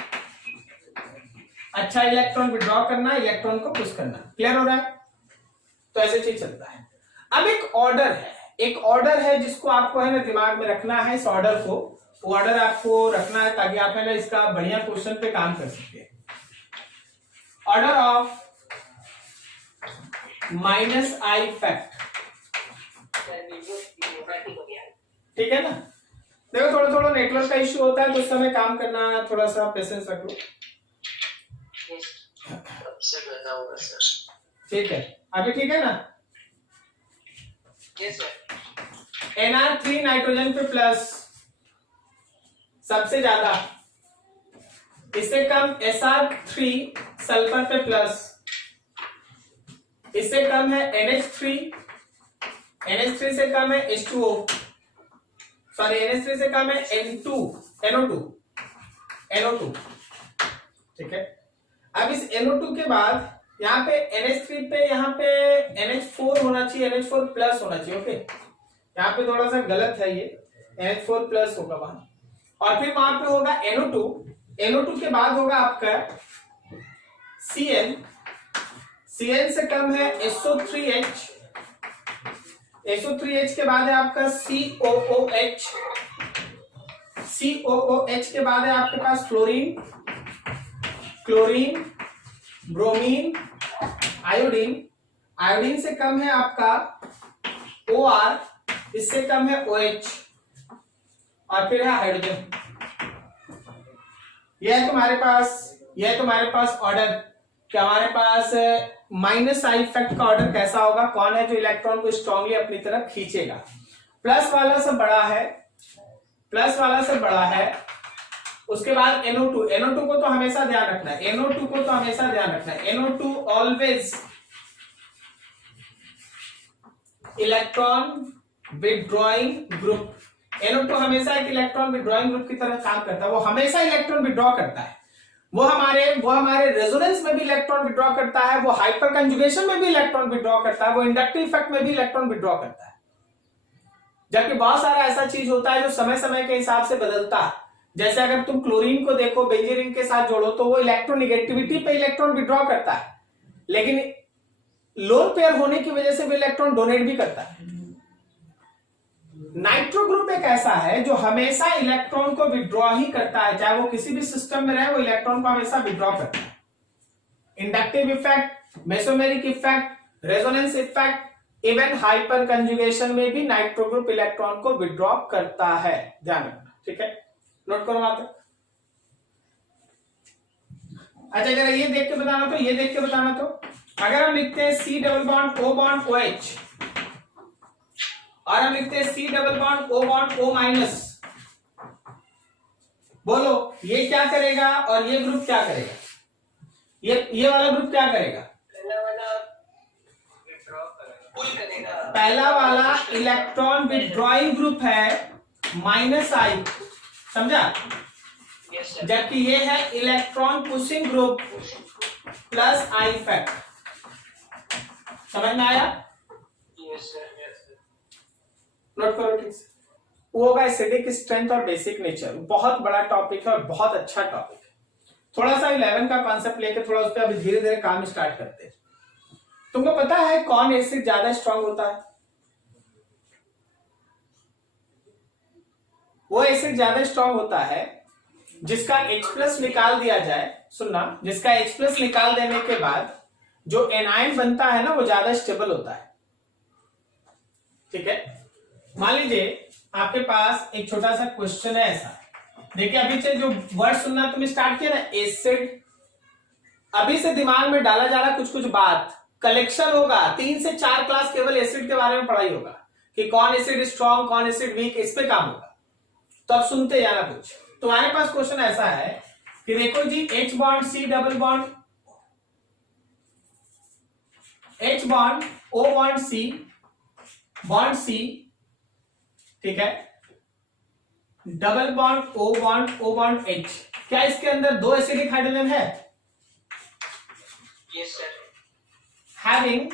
अच्छा इलेक्ट्रॉन विड्रॉ करना, इलेक्ट्रॉन को पुश करना, क्लियर हो रहा है? तो ऐसे चीज चलता है। अब एक ऑर्डर है जिसको आपको है ना दिमाग में रखना है। इस ऑर्डर को, ऑर्डर आपको रखना है ताकि आप है ना इसका बढ़िया क्वेश्चन पे काम कर सकते। Order of minus I effect, ठीक है ना? देखो थोड़ा थोड़ा नेटवर्क का इश्यू होता है तो उस समय काम करना, थोड़ा सा पेशेंस रख लो। ठीक है, अभी ठीक है ना? Yes sir. NR3 नाइट्रोजन पे प्लस सबसे ज्यादा, इससे कम SR3 सल्फर पे प्लस, इससे कम है NH3 से कम है H2O, सॉरी NH3 से कम है NO2, ठीक है। अब इस NO2 के बाद यहाँ पे NH3 पे यहाँ पे NH4 होना चाहिए, NH4 प्लस होना चाहिए, ओके। यहाँ पे थोड़ा सा गलत है, ये NH4 प्लस होगा वहां, और फिर वहां पे होगा NO2 के बाद होगा आपका Cn से कम है SO3H के बाद है आपका COOH के बाद है आपके पास क्लोरीन, ब्रोमीन, आयोडीन से कम है आपका OR, इससे कम है OH, और फिर है हाइड्रोजन। यह है तुम्हारे पास ऑर्डर। कि हमारे पास माइनस आई इफेक्ट का ऑर्डर कैसा होगा, कौन है जो इलेक्ट्रॉन को स्ट्रांगली अपनी तरफ खींचेगा। प्लस वाला से बड़ा है, उसके बाद NO2 को तो हमेशा ध्यान रखना है, NO2 always electron withdrawing group. NO2 हमेशा एक इलेक्ट्रॉन विड्रॉइंग ग्रुप की तरह काम करता है, वो हमेशा इलेक्ट्रॉन विड्रॉ करता है। वो हमारे रेजोनेंस में भी इलेक्ट्रॉन विड्रॉ करता है, वो हाइपर कंजुगेशन में भी इलेक्ट्रॉन विड्रॉ करता है, वो इंडक्टिव इफेक्ट में भी इलेक्ट्रॉन विड्रॉ करता है। जबकि बहुत सारा ऐसा चीज होता है जो समय समय के हिसाब से बदलता है। जैसे अगर तुम क्लोरीन को देखो, बेंजीन के साथ जोड़ो तो वो इलेक्ट्रोनिगेटिविटी पे इलेक्ट्रॉन विड्रॉ करता है, लेकिन लोन पेयर होने की वजह से वो इलेक्ट्रॉन डोनेट भी करता है। नाइट्रो ग्रुप एक ऐसा है जो हमेशा इलेक्ट्रॉन को विड्रॉ ही करता है, चाहे वो किसी भी सिस्टम में रहे, वो इलेक्ट्रॉन को हमेशा विड्रॉ करता है। Inductive effect, mesomeric effect, resonance effect, even hyper conjugation में भी नाइट्रो ग्रुप इलेक्ट्रॉन को विड्रॉ करता है, ध्यान रखना, ठीक है, नोट करो वहां तक। अच्छा अगर ये देख के बताना तो, ये देख के बताना तो, अगर हम लिखते हैं C double bond O bond OH और हम लिखते हैं C double bond O bond O minus, बोलो ये क्या करेगा और ये ग्रुप क्या करेगा? ये वाला ग्रुप क्या करेगा? पहला वाला विड्रॉ करेगा, पुल करेगा। पहला वाला इलेक्ट्रॉन विड्रॉइंग ग्रुप है माइनस आई, समझा? Yes sir. जबकि ये है electron pushing group plus I effect, समझ में आया? Yes sir, yes sir. Note करो ठीक से। वो होगा एसिडिक स्ट्रेंथ और बेसिक नेचर, बहुत बड़ा टॉपिक है और बहुत अच्छा टॉपिक है। थोड़ा सा 11 का कॉन्सेप्ट लेके थोड़ा उस पर अभी धीरे धीरे काम स्टार्ट करते हैं। तुमको पता है कौन एसिड ज्यादा स्ट्रांग होता है? वो एसिड ज्यादा स्ट्रांग होता है जिसका H+ निकाल दिया जाए, सुनना, जिसका H+ निकाल देने के बाद जो एनायन बनता है ना वो ज्यादा स्टेबल होता है, ठीक है। मान लीजिए आपके पास एक छोटा सा क्वेश्चन है ऐसा, देखिए अभी से जो वर्ड सुनना तुम स्टार्ट किया ना, एसिड, अभी से दिमाग में डाला जा रहा कुछ कुछ बात, कलेक्शन होगा, 3 से 4 क्लास केवल एसिड के बारे में पढ़ाई होगा कि कौन एसिड स्ट्रॉन्ग कौन एसिड वीक, इस पे काम होगा। तो अब सुनते जाना कुछ। तुम्हारे पास क्वेश्चन ऐसा है कि देखो जी H bond C double bond H bond O bond C, ठीक है, double bond O bond H, क्या इसके अंदर 2 एसिडिक हाइड्रोजन है? Yes sir. Having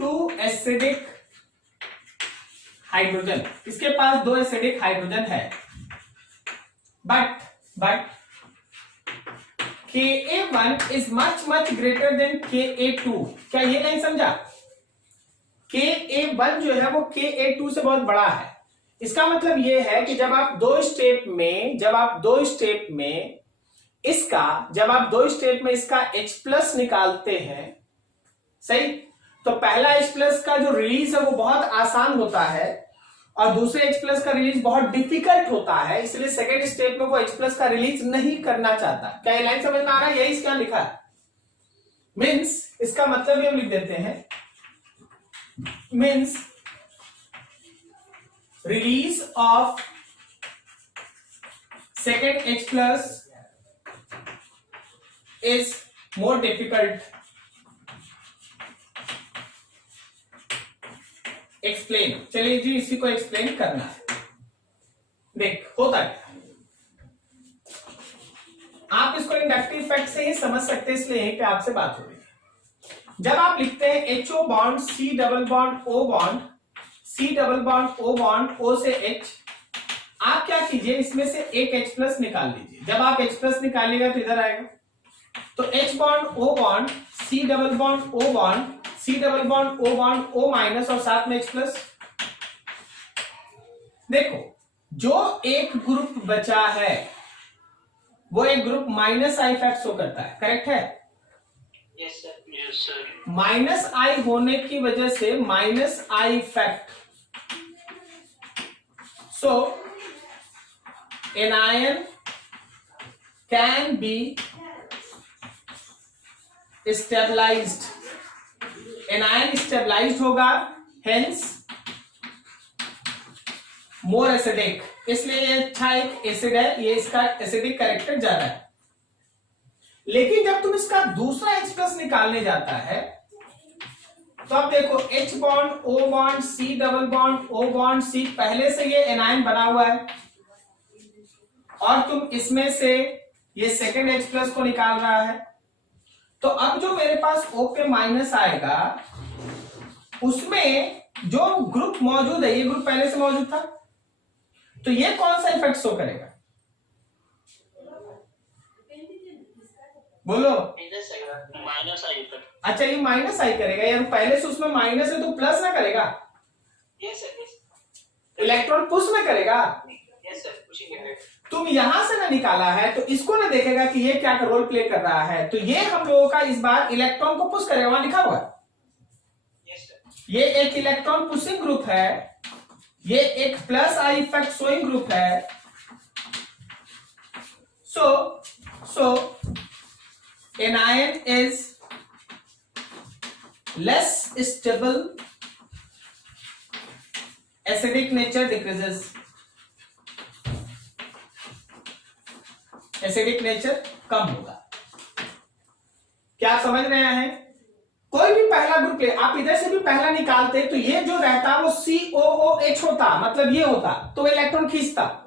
2 acidic hydrogen, इसके पास 2 एसिडिक हाइड्रोजन है, but Ka1 is much greater than Ka2। क्या ये नहीं समझा? Ka1 जो है वो Ka2 से बहुत बड़ा है। इसका मतलब ये है कि जब आप दो स्टेप में इसका H+ निकालते हैं, सही, तो पहला H+ का जो रिलीज है वो बहुत आसान होता है और दूसरे H+ का रिलीज बहुत डिफिकल्ट होता है, इसलिए सेकेंड स्टेप में वो H+ का रिलीज नहीं करना चाहता। क्या ये लाइन समझ में आ रहा है? यही इसका लिखा है, मीन्स इसका मतलब ये हम लिख देते हैं, means release of second H+ is more difficult। Explain, चलिए जी इसी को एक्सप्लेन करना है। देख होता क्या, आप इसको इंडक्टिव फैक्ट से ही समझ सकते हैं, इसलिए यहीं पे आपसे बात हो रही है। जब आप लिखते हैं HO bond C double bond O bond C double bond O bond O से H, आप क्या कीजिए इसमें से एक H+ निकाल लीजिए। जब आप H+ निकालिएगा तो इधर आएगा, तो H bond O bond C double bond O bond C double bond O bond O minus और साथ में H+। देखो जो एक ग्रुप बचा है वो एक group minus I effect show करता है, करेक्ट है? Yes sir, yes sir. Minus I होने की वजह से minus I effect, so anion can be stabilized, anion stabilized होगा, हेंस मोर एसिडिक, इसलिए ये अच्छा एक एसिड है, ये इसका एसिडिक कैरेक्टर ज्यादा है। लेकिन जब तुम इसका दूसरा H+ निकालने जाता है तो अब देखो H bond O bond C double bond O bond C, पहले से ये एनायन बना हुआ है और तुम इसमें से ये सेकेंड H+ को निकाल रहा है, तो अब जो मेरे पास O पे माइनस आएगा उसमें जो ग्रुप मौजूद है, ये ग्रुप पहले से मौजूद था, तो ये कौन सा इफेक्ट शो करेगा? बोलो। Minus I effect. अच्छा ये माइनस आई करेगा, यार पहले से उसमें माइनस है तो प्लस ना करेगा? Yes sir. इलेक्ट्रॉन पुश में करेगा। Yes sir, pushing effect. तुम यहां से ना निकाला है तो इसको ना देखेगा कि ये क्या रोल प्ले कर रहा है, तो ये हम लोगों का इस बार इलेक्ट्रॉन को पुश करेगा, वहां लिखा हुआ है। Yes sir. ये एक इलेक्ट्रॉन पुशिंग ग्रुप है, ये एक plus I effect showing group है. So an ion is less stable, acidic nature decreases, acidic nature कम होगा. क्या आप समझ रहे हैं? कोई भी पहला ग्रुप ले, आप इधर से भी पहला निकालते तो ये जो रहता वो COOH होता, मतलब ये होता तो इलेक्ट्रॉन खींचता.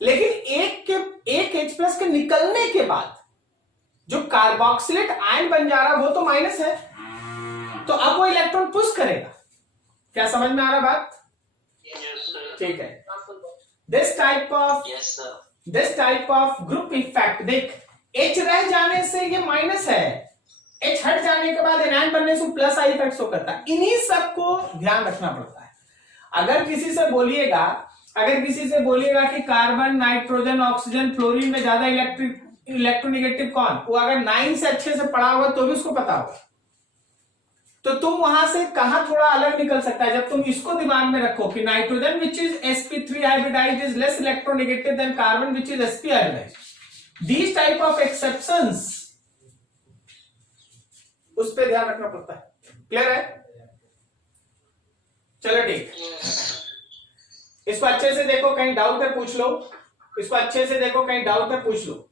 लेकिन एक H प्लस के निकलने के बाद जो कार्बोक्सिलेट आयन बन जा रहा वो तो माइनस है, तो अब वो इलेक्ट्रॉन पुश करेगा. क्या समझ में आ रहा बात? ठीक है. This type of group effect, देख H रह जाने से ये माइनस है, H हट जाने के बाद एनायन बनने से प्लस आई इफेक्ट शो करता है. इन्हीं सबको ध्यान रखना पड़ता है. अगर किसी से बोलिएगा कि कार्बन, नाइट्रोजन, ऑक्सीजन, फ्लोरीन में ज्यादा इलेक्ट्रोनेगेटिव कौन, वो अगर 9 से अच्छे से पढ़ा होगा तो भी उसको पता होगा. तो तुम वहां से कहां थोड़ा अलग निकल सकता है जब तुम इसको दिमाग में रखो कि nitrogen which is sp3 hybridized is less electronegative than carbon which is sp hybridized. These type of exceptions, उस पर ध्यान रखना पड़ता है. क्लियर है? चलो ठीक. इसको अच्छे से देखो, कहीं डाउट है पूछ लो.